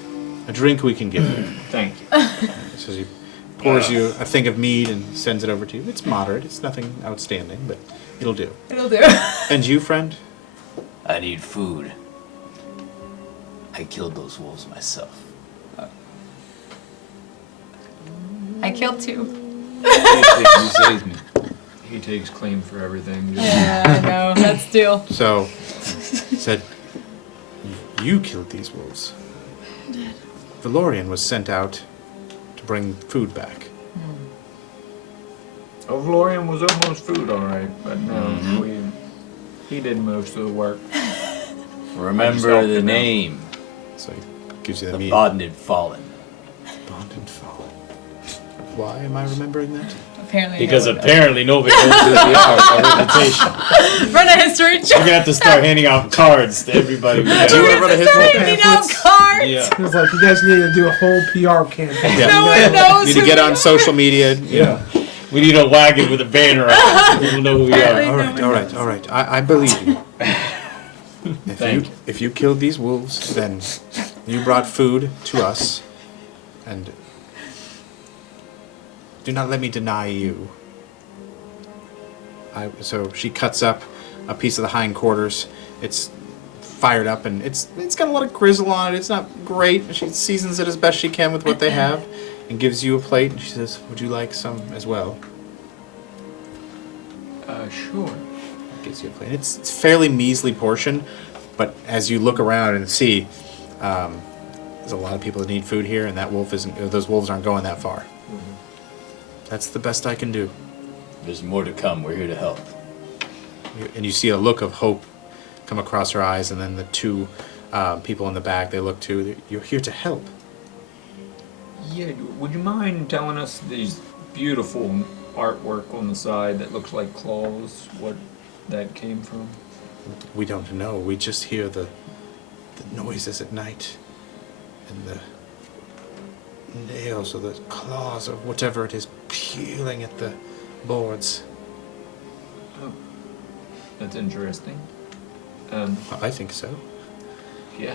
A drink we can give you. Thank you. So he pours you a thing of mead and sends it over to you. It's moderate. It's nothing outstanding, but it'll do. It'll do. And you, friend? I need food. I killed those wolves myself. I killed 2. You saved me. He takes claim for everything. Just Yeah, I know. That's still. So, said, you killed these wolves. Valorian was sent out to bring food back. Valorian was almost food, all right, but no, he did most of the work. Remember the name. So he gives you the The mead. Bonded Fallen. Bonded Fallen. Why am I remembering that? Apparently. Because no one apparently nobody knows who we are. Our reputation. does. Run a history We're check. gonna have to start handing out cards to everybody. We Do know. you ever run a history Handing out cards. Yeah. It was like, you guys need to do a whole PR campaign. Yeah. No one knows. Need to who get we on are. social media. You know. We need a wagon with a banner on it so people know who we Apparently are. All right, all right, all right. I believe you. Thank you. If you killed these wolves, then you brought food to us, and do not let me deny you. So she cuts up a piece of the hindquarters. It's fired up, and it's got a lot of grizzle on it. It's not great. She seasons it as best she can with what they have, and gives you a plate. And she says, "Would you like some as well?" Sure. Gives you a plate. It's a fairly measly portion, but as you look around and see, there's a lot of people that need food here, and that wolf isn't. Those wolves aren't going that far. That's the best I can do. There's more to come. We're here to help. And you see a look of hope come across her eyes, and then the 2 people in the back, they look too. You're here to help. Yeah, would you mind telling us these beautiful artwork on the side that looks like claws, what that came from? We don't know. We just hear the noises at night, and the nails or the claws or whatever it is peeling at the boards. Oh, that's interesting. I think so. Yeah,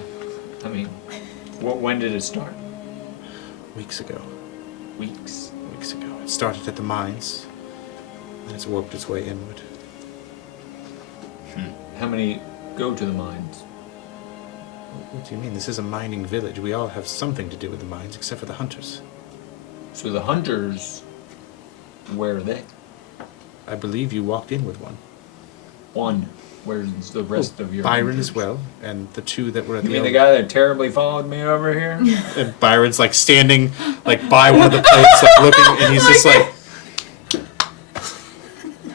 I mean, when did it start? Weeks ago. Weeks. Weeks ago. It started at the mines, and it's worked its way inward. How many go to the mines? What do you mean? This is a mining village. We all have something to do with the mines, except for the hunters. So the hunters, where are they? I believe you walked in with one. One. Where's the rest of your Byron hunters? as well, and the 2 that were at You the mean the guy that terribly followed me over here? And Byron's like standing like by one of the plates, like looking, and he's just like,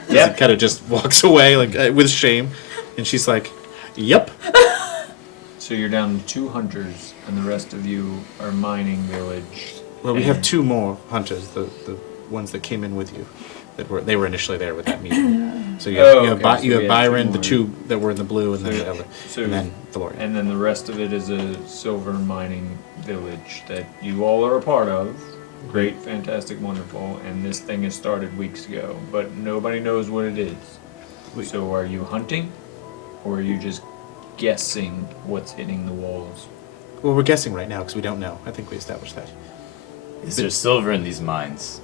Yep. he kind of just walks away like with shame, and she's like, "Yep." So you're down to 2 hunters, and the rest of you are mining village. Well, we have 2 more hunters, the ones that came in with you, they were initially there with that meeting. So you have, Oh, you have, okay, Bi- so you we have have Byron, 2 the more. 2 that were in the blue, and then So- the other, so- and then Valorian. And then the rest of it is a silver mining village that you all are a part of. Great, fantastic, wonderful. And this thing has started weeks ago, but nobody knows what it is. So are you hunting, or are you just guessing what's hitting the walls? Well, we're guessing right now because we don't know. I think we established that. Is there silver in these mines?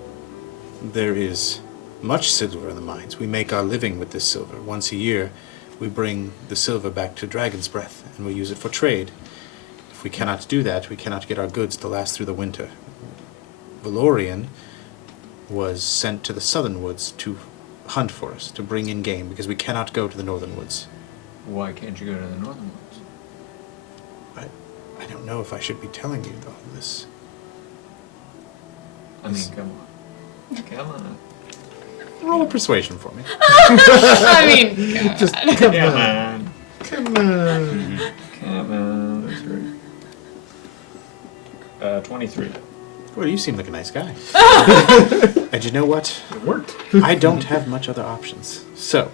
There is much silver in the mines. We make our living with this silver. Once a year, we bring the silver back to Dragon's Breath, and we use it for trade. If we cannot do that, we cannot get our goods to last through the winter. Valorian was sent to the southern woods to hunt for us, to bring in game, because we cannot go to the northern woods. Why can't you go to the northern woods? I don't know if I should be telling you all this. I mean, come on. Come on. Roll a persuasion for me. I mean, God. Just come Come on. on. Come on. Come on. That's right. 23. Well, you seem like a nice guy. And you know what? It worked. I don't have much other options. So,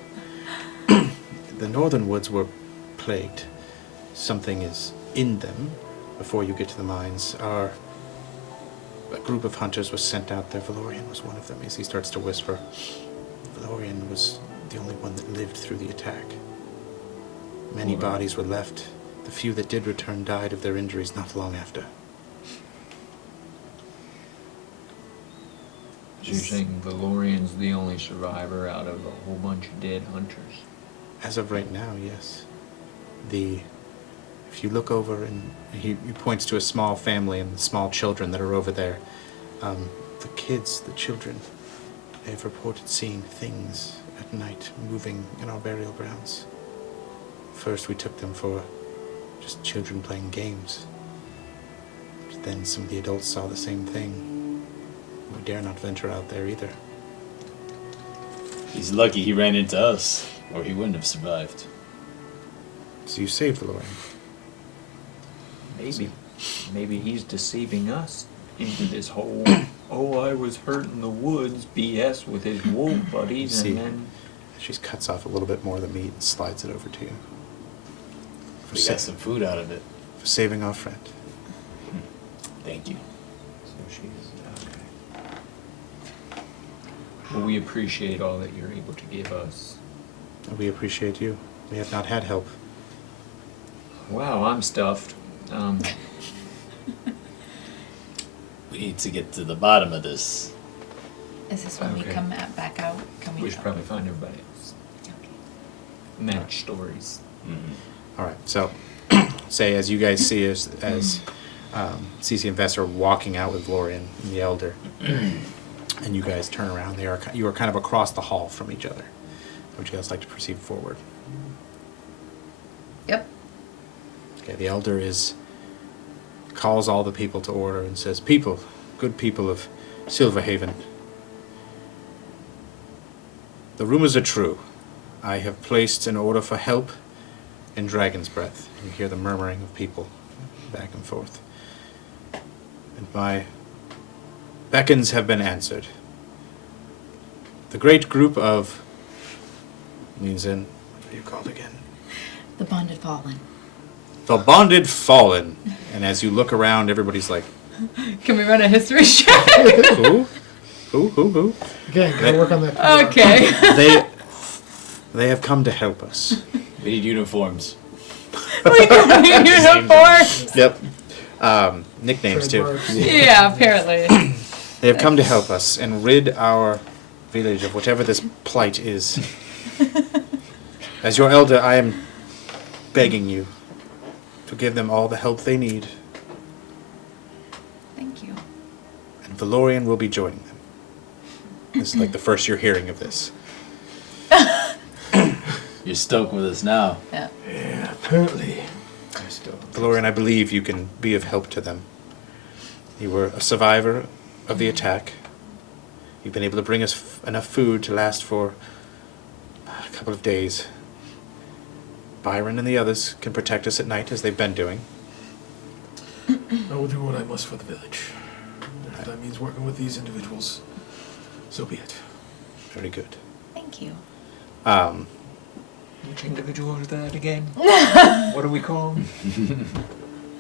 the northern woods were plagued. Something is in them before you get to the mines. A group of hunters was sent out there. Valorian was one of them. As he starts to whisper, Valorian was the only one that lived through the attack. Many bodies were left. The few that did return died of their injuries not long after. So you're saying Valorian's the only survivor out of a whole bunch of dead hunters? As of right now, yes. If you look over, and he points to a small family and the small children that are over there. The kids, the children, they've reported seeing things at night moving in our burial grounds. First we took them for just children playing games. But then some of the adults saw the same thing. We dare not venture out there either. He's lucky he ran into us, or he wouldn't have survived. So you saved Lorraine. Maybe he's deceiving us into this whole, oh, I was hurt in the woods BS with his wolf buddies, See. and then... She cuts off a little bit more of the meat and slides it over to you. We got some food out of it. For saving our friend. Thank you. So she's... okay. Well, we appreciate all that you're able to give us. We appreciate you. We have not had help. Wow, I'm stuffed. We need to get to the bottom of this. Is this when we Okay. come back out? Can We should probably find everybody else. Okay. Match stories. All right. So, say as you guys see as Cece and Vess are walking out with Lorian and the Elder, and you guys turn around, you are kind of across the hall from each other. Would you guys like to proceed forward? Yep. Okay. The Elder calls all the people to order and says, "People, good people of Silverhaven. The rumors are true. I have placed an order for help in Dragon's Breath." You hear the murmuring of people back and forth. "And my beckons have been answered. The great group of..." leans in. What are you called again? The Bonded Fallen. The Bonded Fallen. And as you look around, everybody's like, Can we run a history check? who? Who? Again, gotta work on that. PR. Okay. They have come to help us. We need uniforms. We need uniform. Yep. Nicknames too. Trademarks. Yeah, apparently. They have come to help us and rid our village of whatever this plight is. As your elder, I am begging you to give them all the help they need, Thank you. and Valorian will be joining them. This is like the first you're hearing of this. You're stoked with us now. Yeah. Yeah, apparently. Valorian, I believe you can be of help to them. You were a survivor of the attack. You've been able to bring us enough food to last for a couple of days. Byron and the others can protect us at night, as they've been doing. I will do what I must for the village. If that means working with these individuals, so be it. Very good. Thank you. Which individual is that again? What do we call them?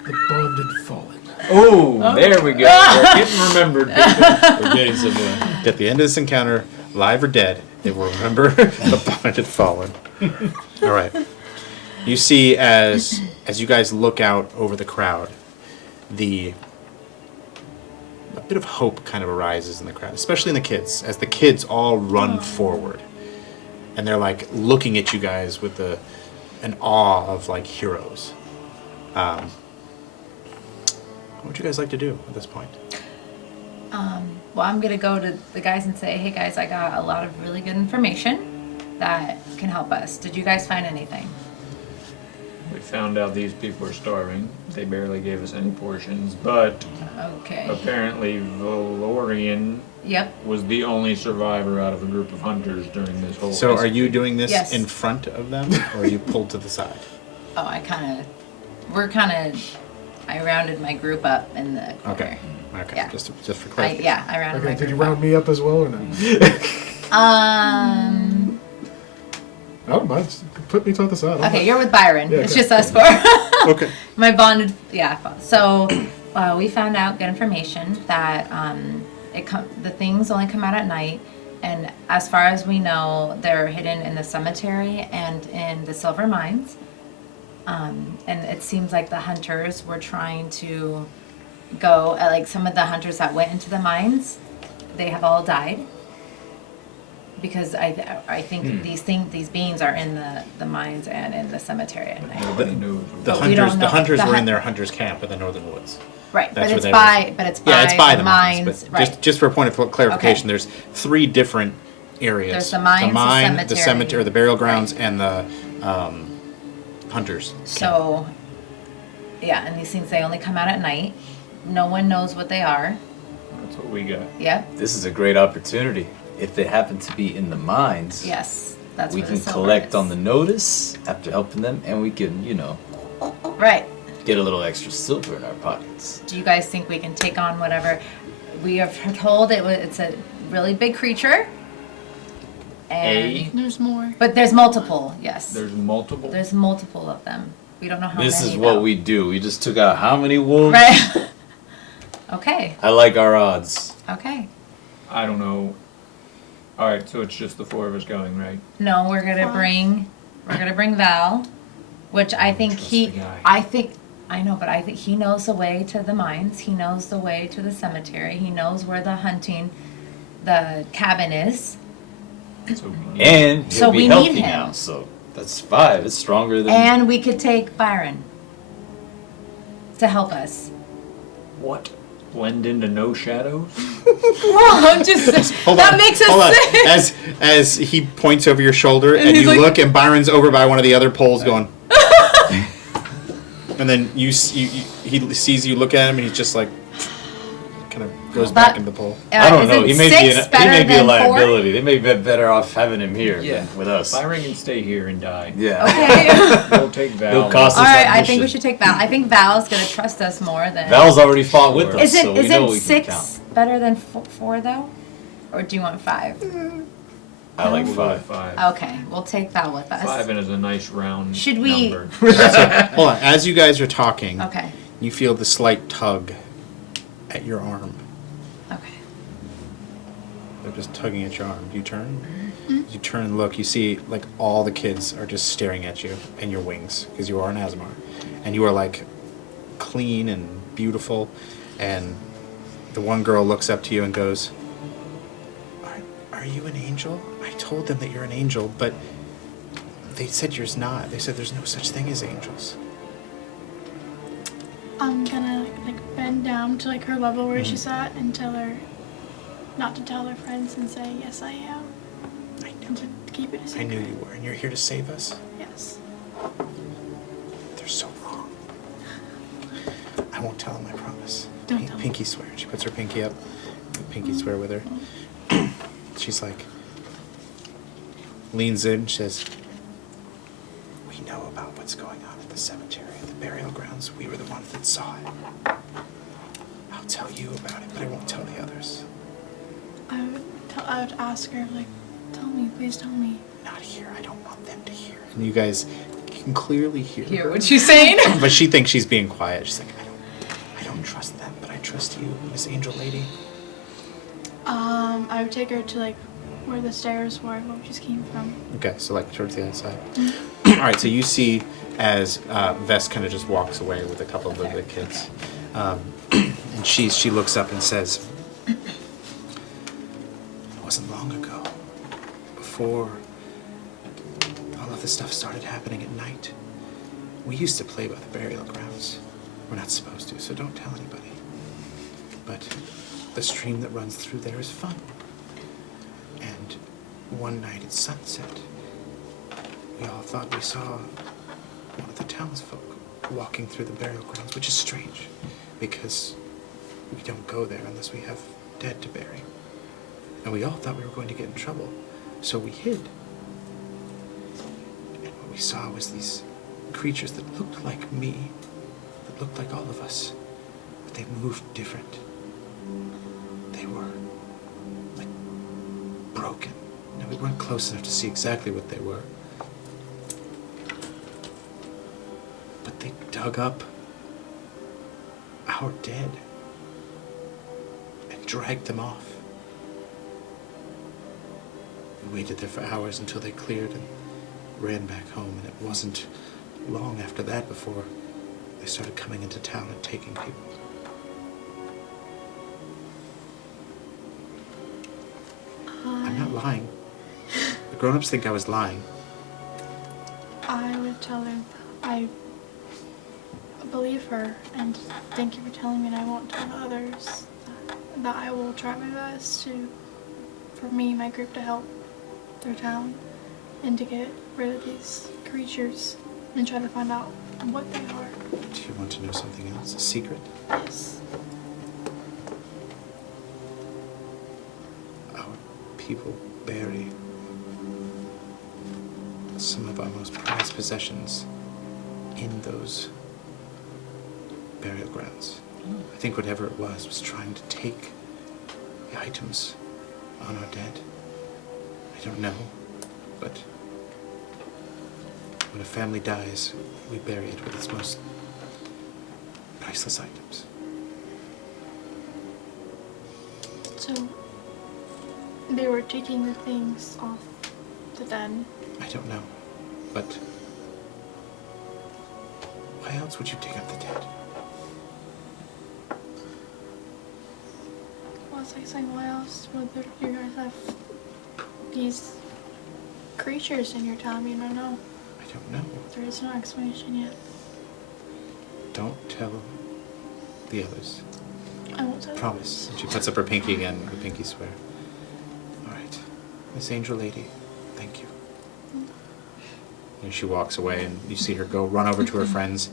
The Bonded Fallen. Oh, there we go. We're getting remembered. We're getting somewhere. At the end of this encounter, live or dead, they will remember the Bonded Fallen. All right. You see, as you guys look out over the crowd, a bit of hope kind of arises in the crowd, especially in the kids, as the kids all run forward. And they're like looking at you guys with an awe of like heroes. What would you guys like to do at this point? Well, I'm gonna go to the guys and say, hey guys, I got a lot of really good information that can help us. Did you guys find anything? We found out these people are starving. They barely gave us any portions, but Okay. apparently Valorian Yep. was the only survivor out of a group of hunters during this whole... So are you doing this Yes. in front of them, or are you pulled to the side? Oh, I rounded my group up in the corner. Okay. Okay. Yeah. Just for I clarification. rounded my Okay, did you group round me up as well or no? I don't mind. Just put me to the side. Okay, you're with Byron. Yeah, It's okay. just us four. Okay. My bonded, yeah. So we found out good information that the things only come out at night, and as far as we know, they're hidden in the cemetery and in the silver mines. And it seems like the hunters were trying to go, like some of the hunters that went into the mines, they have all died. Because I think these beings are in the mines and in the cemetery at night. Nobody knows. The But we don't know. hunters The were in hun- their hunters' camp in the northern woods. Right, That's but where it's they by Yeah, it's by the the mines, mines. But right. just for a point of clarification, Okay. there's 3 different areas. There's the mines, the cemetery. the burial grounds, Right. and the hunters. camp. So, yeah, and these things, they only come out at night. No one knows what they are. That's what we got. Yep, This is a great opportunity. If they happen to be in the mines, yes, that's we where the can silver collect is. on the notice after helping them, and we can, Right. get a little extra silver in our pockets. Do you guys think we can take on whatever? We are told it's a really big creature. And, There's more. but there's multiple, yes. There's multiple. There's multiple of them. We don't know how This many. is what though. we do. We just took out how many wolves? Right. Okay, I like our odds. okay. I don't know. All right, so it's just the 4 of us going, right? No, we're gonna bring Val, which I think trust the guy. I know, but I think he knows the way to the mines. He knows the way to the cemetery. He knows where the cabin is. So we need And he'll So be we healthy need him. now, so that's 5. It's stronger than... And we could take Byron to help us. what? Blend into no shadows? Well, just Hold that on, makes hold on. us sick. As he points over your shoulder, and he's you like- look, and Byron's over by one of the other poles going. And then he sees you look at him, and he's just like, kind of goes That- back into the pole. I don't know. Is He it may be six he better may be a than four? liability. They may be better off having him here than with us. Byron can stay here and die. Yeah. Okay. We'll take Val. He'll cost All us right, our I think we mission. should take Val. I think Val's gonna trust us more than. Val's already fought with Sure. us, so we Isn't know we can count. 6 better than 4 though, or do you want 5? I like We'll go with 5. 5. Okay, we'll take Val with us. 5 is a nice round Should we- number. Hold on. As you guys are talking, Okay. you feel the slight tug at your arm. Okay. They're just tugging at your arm. You turn. You turn and look. You see, like, all the kids are just staring at you and your wings, because you are an Asmar. And you are, like, clean and beautiful. And the one girl looks up to you and goes, Are you an angel? I told them that you're an angel, but they said you're not. They said there's no such thing as angels. I'm gonna bend down to her level where she's at and tell her not to tell her friends and say yes I am I knew and to it. keep it a I secret. knew you were. And you're here to save us? Yes. They're so wrong. I won't tell them, I promise. Don't tell 'em. Pinky swear. She puts her pinky up. Pinky swear with her. She's like, leans in, says, we know about what's going on at the cemetery, at the burial grounds. We were the ones that saw it. I'll tell you about it, but I won't tell the others. I would ask her tell me, please tell me. Not here. I don't want them to hear. And you guys can clearly hear Hear her. what she's saying? But she thinks she's being quiet. She's like, I don't trust them, but I trust you, Miss Angel Lady. I would take her to where the stairs were, where we just came from. Okay, so towards the outside. All right, so you see as Vest kind of just walks away with a couple of the kids, and she looks up and says, "It wasn't long ago, before all of this stuff started happening at night. We used to play by the burial grounds. We're not supposed to, so don't tell anybody. But the stream that runs through there is fun. And one night at sunset, we all thought we saw one of the townsfolk walking through the burial grounds, which is strange, because we don't go there unless we have dead to bury. And we all thought we were going to get in trouble, so we hid. And what we saw was these creatures that looked like me, that looked like all of us, but they moved different. They were broken. Now, we weren't close enough to see exactly what they were. But they dug up our dead and dragged them off. We waited there for hours until they cleared and ran back home, and it wasn't long after that before they started coming into town and taking people. I'm not lying. The grown-ups think I was lying. I would tell her I believe her, and thank you for telling me, and I won't tell others that I will try my best for me and my group to help their town and to get rid of these creatures and try to find out what they are. Do you want to know something else? A secret? Yes. Our people bury some of our most prized possessions in those burial grounds. I think whatever it was trying to take the items on our dead. I don't know, but when a family dies, we bury it with its most priceless items. So they were taking the things off the den. I don't know, but why else would you dig up the dead? Well, it's like saying, why else would you guys have these creatures in your town? You don't know. I don't know. There is no explanation yet. Don't tell the others. I won't tell Promise. And she puts up her pinky again, her pinky swear. All right, Miss Angel Lady, thank you. And she walks away, and you see her go run over to her friends,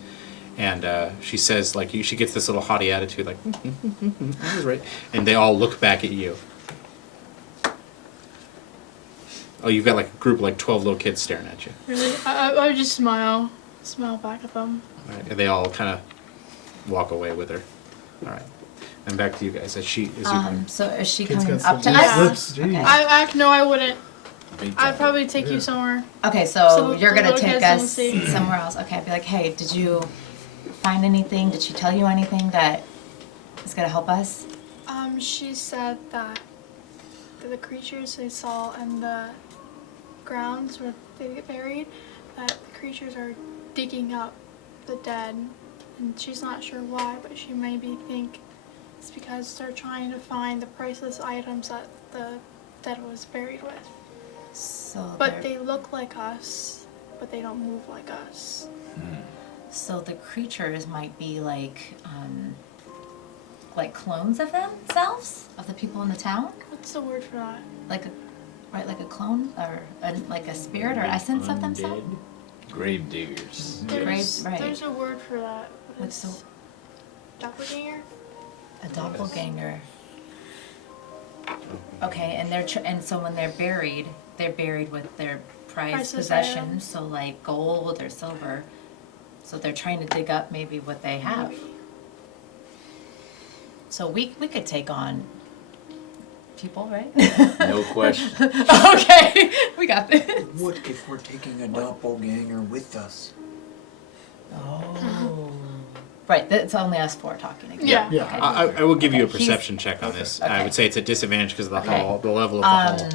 and she says, like, she gets this little haughty attitude, like, I was right. And they all look back at you. Oh, you've got like a group of like 12 little kids staring at you. Really? I would just smile back at them. All right, and they all kind of walk away with her. All right, and back to you guys. As you So is she Kids coming got up to some us? lips, geez. Okay. No, I wouldn't. Big I'd time. probably take you somewhere. Okay, So so the you're gonna little take kids don't us see. somewhere else. Okay, I'd be like, hey, did you find anything? Did she tell you anything that is gonna help us? She said that the creatures they saw in the grounds where they get buried, that the creatures are digging up the dead, and she's not sure why, but she maybe think it's because they're trying to find the priceless items that the dead was buried with. So But they're- they look like us, but they don't move like us. So the creatures might be like clones of themselves, of the people in the town, What's the word for that? like a clone or like a spirit or essence of themselves. Grave diggers. Right. There's a word for that. But What's it's doppelganger? A doppelganger. Okay, and and so when they're buried with their prized Priceless possessions, items. so like gold or silver. So they're trying to dig up maybe what they have. Maybe. So we could take on people, right? No question. Okay, we got this. What if we're taking a doppelganger with us? Oh. Right, that's only us four talking again. Yeah. Yeah. Okay. I will give you a Okay, he's- perception check on this. I okay. would say it's a disadvantage because of the Okay. hall, the level of the hall.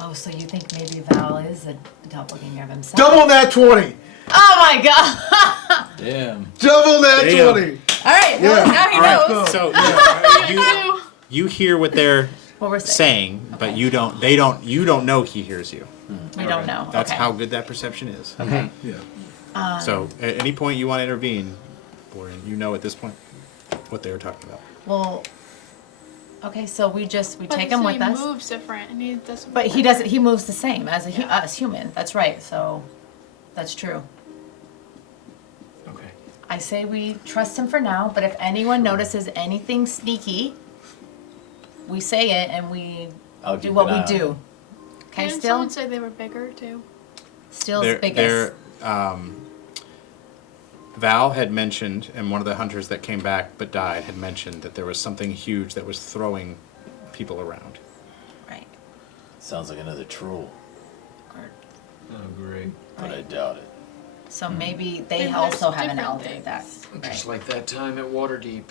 Oh, so you think maybe Val is a doppelganger of himself? Double that 20! Oh my god! Damn. Double that Damn. 20! Alright, well, Yeah. now he All right, knows. so I you hear what they're What we're saying. saying, but Okay. you don't know he hears you. We don't know. That's okay. how good that perception is. Okay. Yeah. So at any point you want to intervene, Borean, you know at this point what they were talking about. Well, okay, so we But take him with he us. moves different, and he doesn't. But he doesn't, he moves the same as us human. That's right, so that's true. Okay. I say we trust him for now, but if anyone notices anything sneaky, we say it and we I'll do keep what an eye we on do. it. Okay, Didn't still? someone say they were bigger too? Still's They're- biggest. Val had mentioned, and one of the hunters that came back but died had mentioned that there was something huge that was throwing people around. Right. Sounds like another troll, Or, Oh, great. but I right. doubt it. So maybe they Maybe also there's have an different elder that. Just Right. like that time at Waterdeep.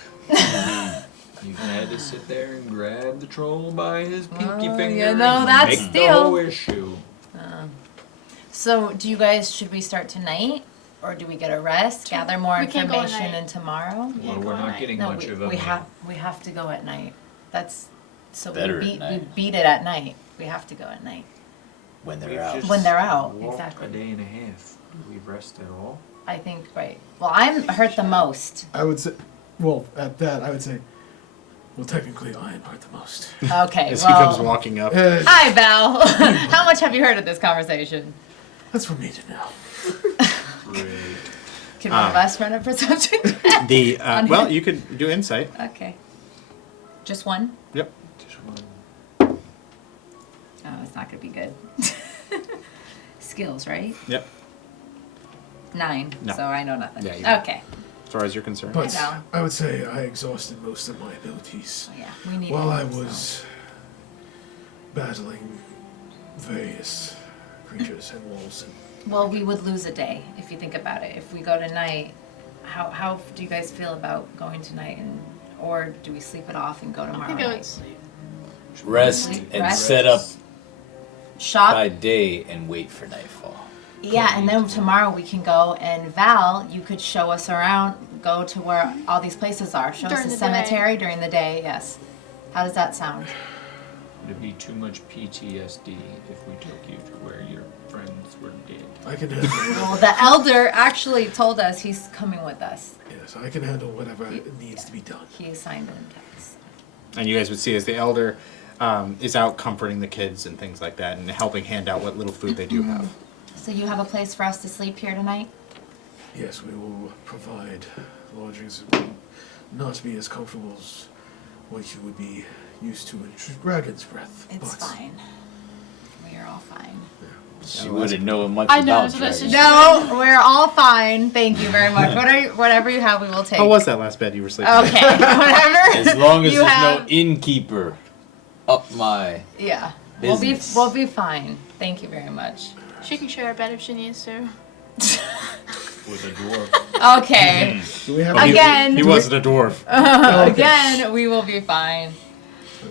You had to sit there and grab the troll by his pinky Oh, finger. yeah, no, and that's make steel. the whole issue. So do you guys, should we start tonight? Or do we get a rest, gather more We can't go at information, night. and tomorrow? Yeah, Well, go we're at not night. getting No, much of we a have to go at night. That's, so Better we at night. beat it at night. We have to go at night. when We've they're out. just When they're out, walked exactly. a day and a half. Do we rest at all? I think, right. Well, I'm hurt the most. I would say, well, at that, I would say, well, technically, I am hurt the most. Okay, As he comes well. walking up. Hi, Val. How much have you heard of this conversation? That's for me to know. Great. Can one of us run a perception check? The On well, him? you could do insight. Okay. Just one? Yep. Just one. Oh, it's not gonna be good. Skills, right? Yep. 9. No. So I know nothing. Yeah, you don't. Okay. As far as you're concerned. But know. I would say I exhausted most of my abilities Oh, yeah, we need. while I help, so. was battling various creatures and wolves. And Well, we would lose a day if you think about it. If we go tonight, how do you guys feel about going tonight, and or do we sleep it off and go I tomorrow think I would night? sleep. Rest and Rest. set up Shop. by day and wait for nightfall. Yeah, and then tomorrow we can go, and Val, you could show us around, go to where all these places are. Show During us the the day. cemetery during the day, yes. How does that sound? It'd be too much PTSD if we took you to where your friends were dead. I can handle. Well, the elder actually told us he's coming with us. Yes, I can handle whatever needs to be done. He assigned him to us. And you guys would see as the elder is out comforting the kids and things like that, and helping hand out what little food they do have. So you have a place for us to sleep here tonight? Yes, we will provide lodgings that will not be as comfortable as what you would be used to in Dragon's Breath. It's but fine. We are all fine. She wouldn't know much I know, about so that's dragons. just- No, we're all fine. Thank you very much. Whatever you have, we will take. How was that last bed you were sleeping? Okay, whatever. As long as you there's have. no innkeeper up my Yeah, business. we'll be fine. Thank you very much. She can share a bed if she needs to. With a dwarf. Okay. do we have Oh, he- Again. He wasn't a dwarf. Again, we will be fine.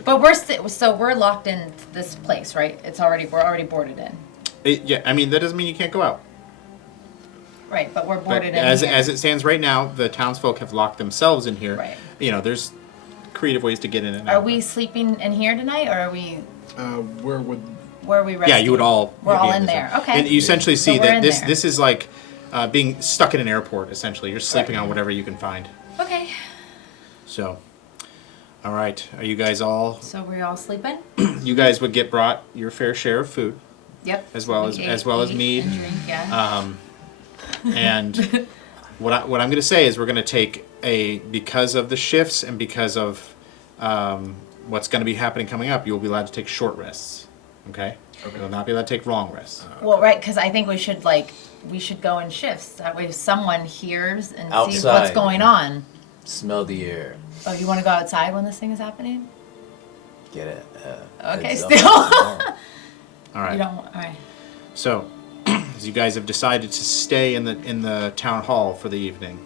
But we're locked in this place, right? We're already boarded in. Yeah, I mean, that doesn't mean you can't go out. Right, but we're But boarded in as, here. as it stands right now, the townsfolk have locked themselves in here. Right. You know, there's creative ways to get in and Are out. we sleeping in here tonight, or are we? where would Where are we resting? Yeah, you would all. We're you'd be all in this there. room. Okay. And you essentially So see we're that in this there. this is like being stuck in an airport. Essentially, you're sleeping Right. on whatever you can find. Okay. So, all right, are you guys all? So we're all sleeping? You guys would get brought your fair share of food, Yep. as well We as ate mead. and drink, yeah. And what I'm going to say is we're going to take because of the shifts and because of what's going to be happening coming up, you'll be allowed to take short rests. Okay. You'll not be allowed to take long rests. Well, right, because I think we should go in shifts. That way, if someone hears and sees what's Outside. going on. Smell the air. Oh, you want to go outside when this thing is happening? Get it. Okay, heads up. still. All right. You don't. All right. So, as you guys have decided to stay in the town hall for the evening,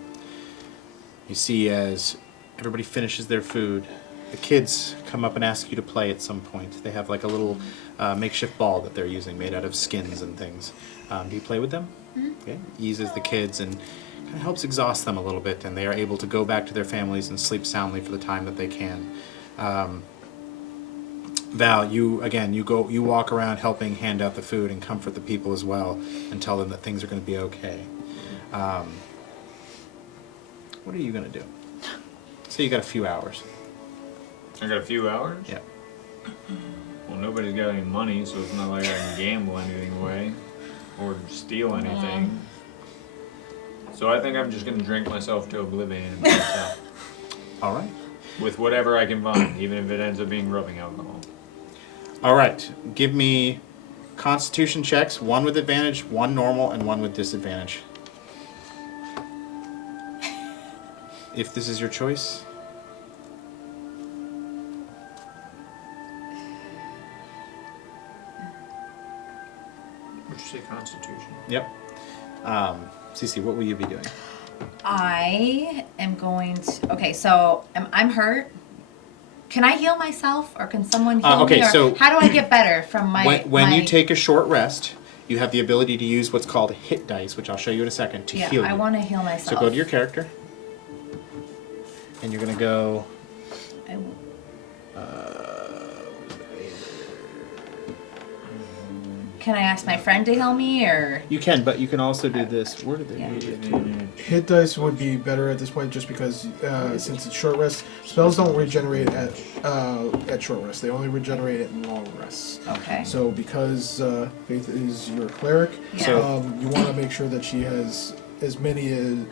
you see as everybody finishes their food, the kids come up and ask you to play at some point. They have like a little makeshift ball that they're using, made out of skins and things. Do you play with them? Okay. Eases the kids and kind of helps exhaust them a little bit, and they are able to go back to their families and sleep soundly for the time that they can. Val, you walk around helping hand out the food and comfort the people as well, and tell them that things are going to be okay. What are you going to do? So you got a few hours. I got a few hours? Yeah. Well, nobody's got any money, so it's not like I can gamble anything away or steal anything. So I think I'm just gonna drink myself to oblivion and pass out All right. with whatever I can find, even if it ends up being rubbing alcohol. All right. Give me Constitution checks, one with advantage, one normal, and one with disadvantage. If this is your choice. Would you say Constitution? Yep. Cece, what will you be doing? I am going to. Okay, so I'm hurt. Can I heal myself, or can someone heal okay, me? Or so how do I get better from my? When my, you take a short rest, you have the ability to use what's called hit dice, which I'll show you in a second, to heal you. I want to heal myself. So go to your character, and you're going to go... Can I ask my friend to heal me, or? You can, but you can also do this. Where did they move it? Hit dice would be better at this point, just because since it's short rest, spells don't regenerate at short rest. They only regenerate at long rests. Okay. So because Faith is your cleric, you want to make sure that she has as many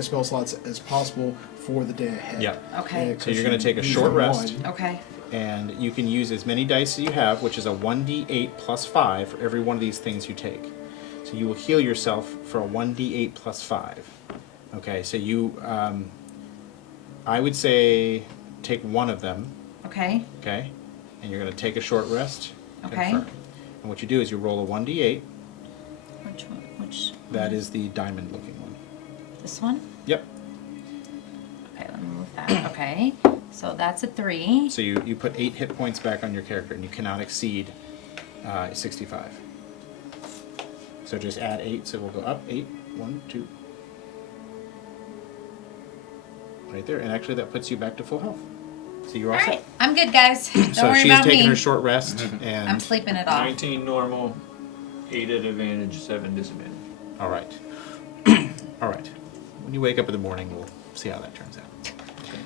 spell slots as possible for the day ahead. Yeah. Okay. So you're going to take a short rest. Okay. And you can use as many dice as you have, which is a 1d8 plus 5 for every one of these things you take. So you will heal yourself for a 1d8 plus 5. Okay, so you, I would say take one of them. Okay. Okay, and you're going to take a short rest. Okay. Confirm. And what you do is you roll a 1d8. Which one? Which? That is the diamond looking one. This one? Yep. Okay, let me move that. Okay. So that's a 3. So you put 8 hit points back on your character, and you cannot exceed 65. So just add 8, so we'll go up 8, 1, 2. Right there, and actually that puts you back to full health. So you're all All set. right. I'm good, guys. Don't So worry she's about taking me. her short rest, and I'm sleeping it off. 19 normal, 8 at advantage, 7 disadvantage. all right, all right. When you wake up in the morning, we'll see how that turns out.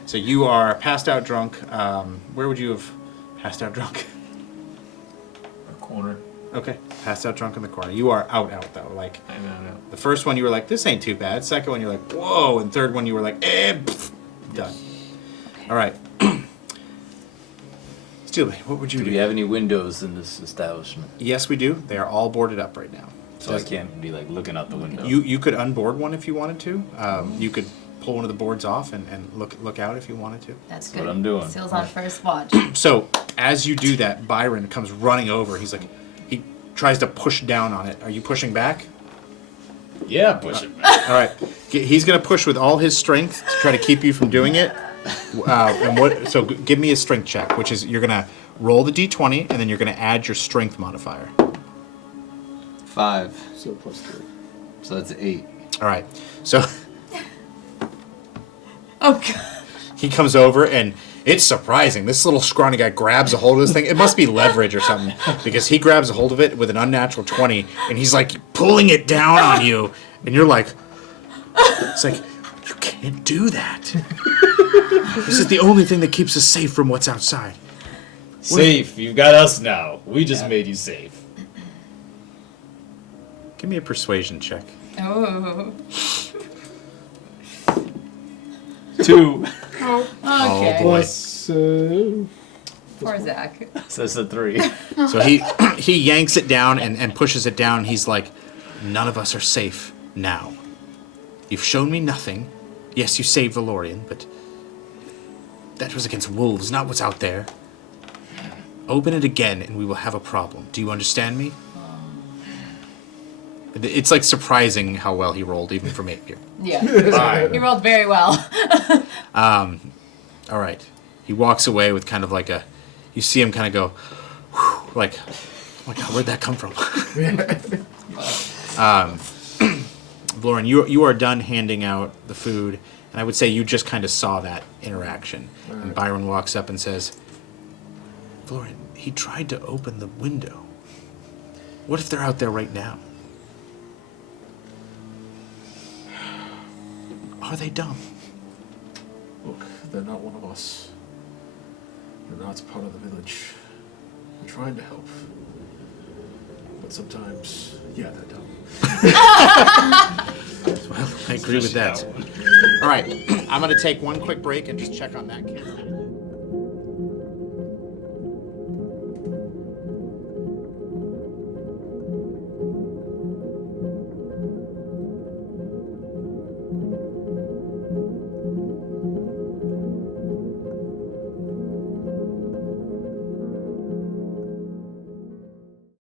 So you are passed out drunk. Where would you have passed out drunk? A corner. Okay, passed out drunk in the corner. You are out though. Like I'm out. the first one, you were like, "This ain't too bad." Second one, you're like, "Whoa!" And third one, you were like, pff, done. All right. Steely, what would you Do do? we have any windows in this establishment? Yes, we do. They are all boarded up right now. So I can't be like looking out the window. You could unboard one if you wanted to. You could pull one of the boards off and look out if you wanted to. That's That's good. what I'm doing. Seal's on first watch. So as you do that, Byron comes running over. He's like, he tries to push down on it. Are you pushing back? Yeah, push it back. All right. He's going to push with all his strength to try to keep you from doing it. So give me a strength check, which is you're going to roll the d20 and then you're going to add your strength modifier. 5. So plus 3. So that's 8. All right. So Oh, God. he comes over and it's surprising. This little scrawny guy grabs a hold of this thing. It must be leverage or something because he grabs a hold of it with an unnatural 20 and he's like pulling it down on you. And you're like, it's like, you can't do that. This is the only thing that keeps us safe from what's outside. Safe. You've got us now. We just made you safe. Give me a persuasion check. Oh. 2. Oh, Okay. boy. Plus, Poor Zach. So it's a 3. So he yanks it down and pushes it down. He's like, none of us are safe now. You've shown me nothing. Yes, you saved Valorian, but that was against wolves, not what's out there. Open it again and we will have a problem. Do you understand me? It's like surprising how well he rolled, even for me here. Yeah. He rolled very well. All right. He walks away with kind of like a, you see him kind of go, whew, like, oh my God, where'd that come from? Lauren, you are done handing out the food, and I would say you just kind of saw that interaction. Right. And Byron walks up and says, Lauren, he tried to open the window. What if they're out there right now? Are they dumb? look, they're not one of us. They're not part of the village. We're trying to help. But sometimes, yeah, they're dumb. Well, I agree with that. All right, I'm going to take one quick break and just check on that kid.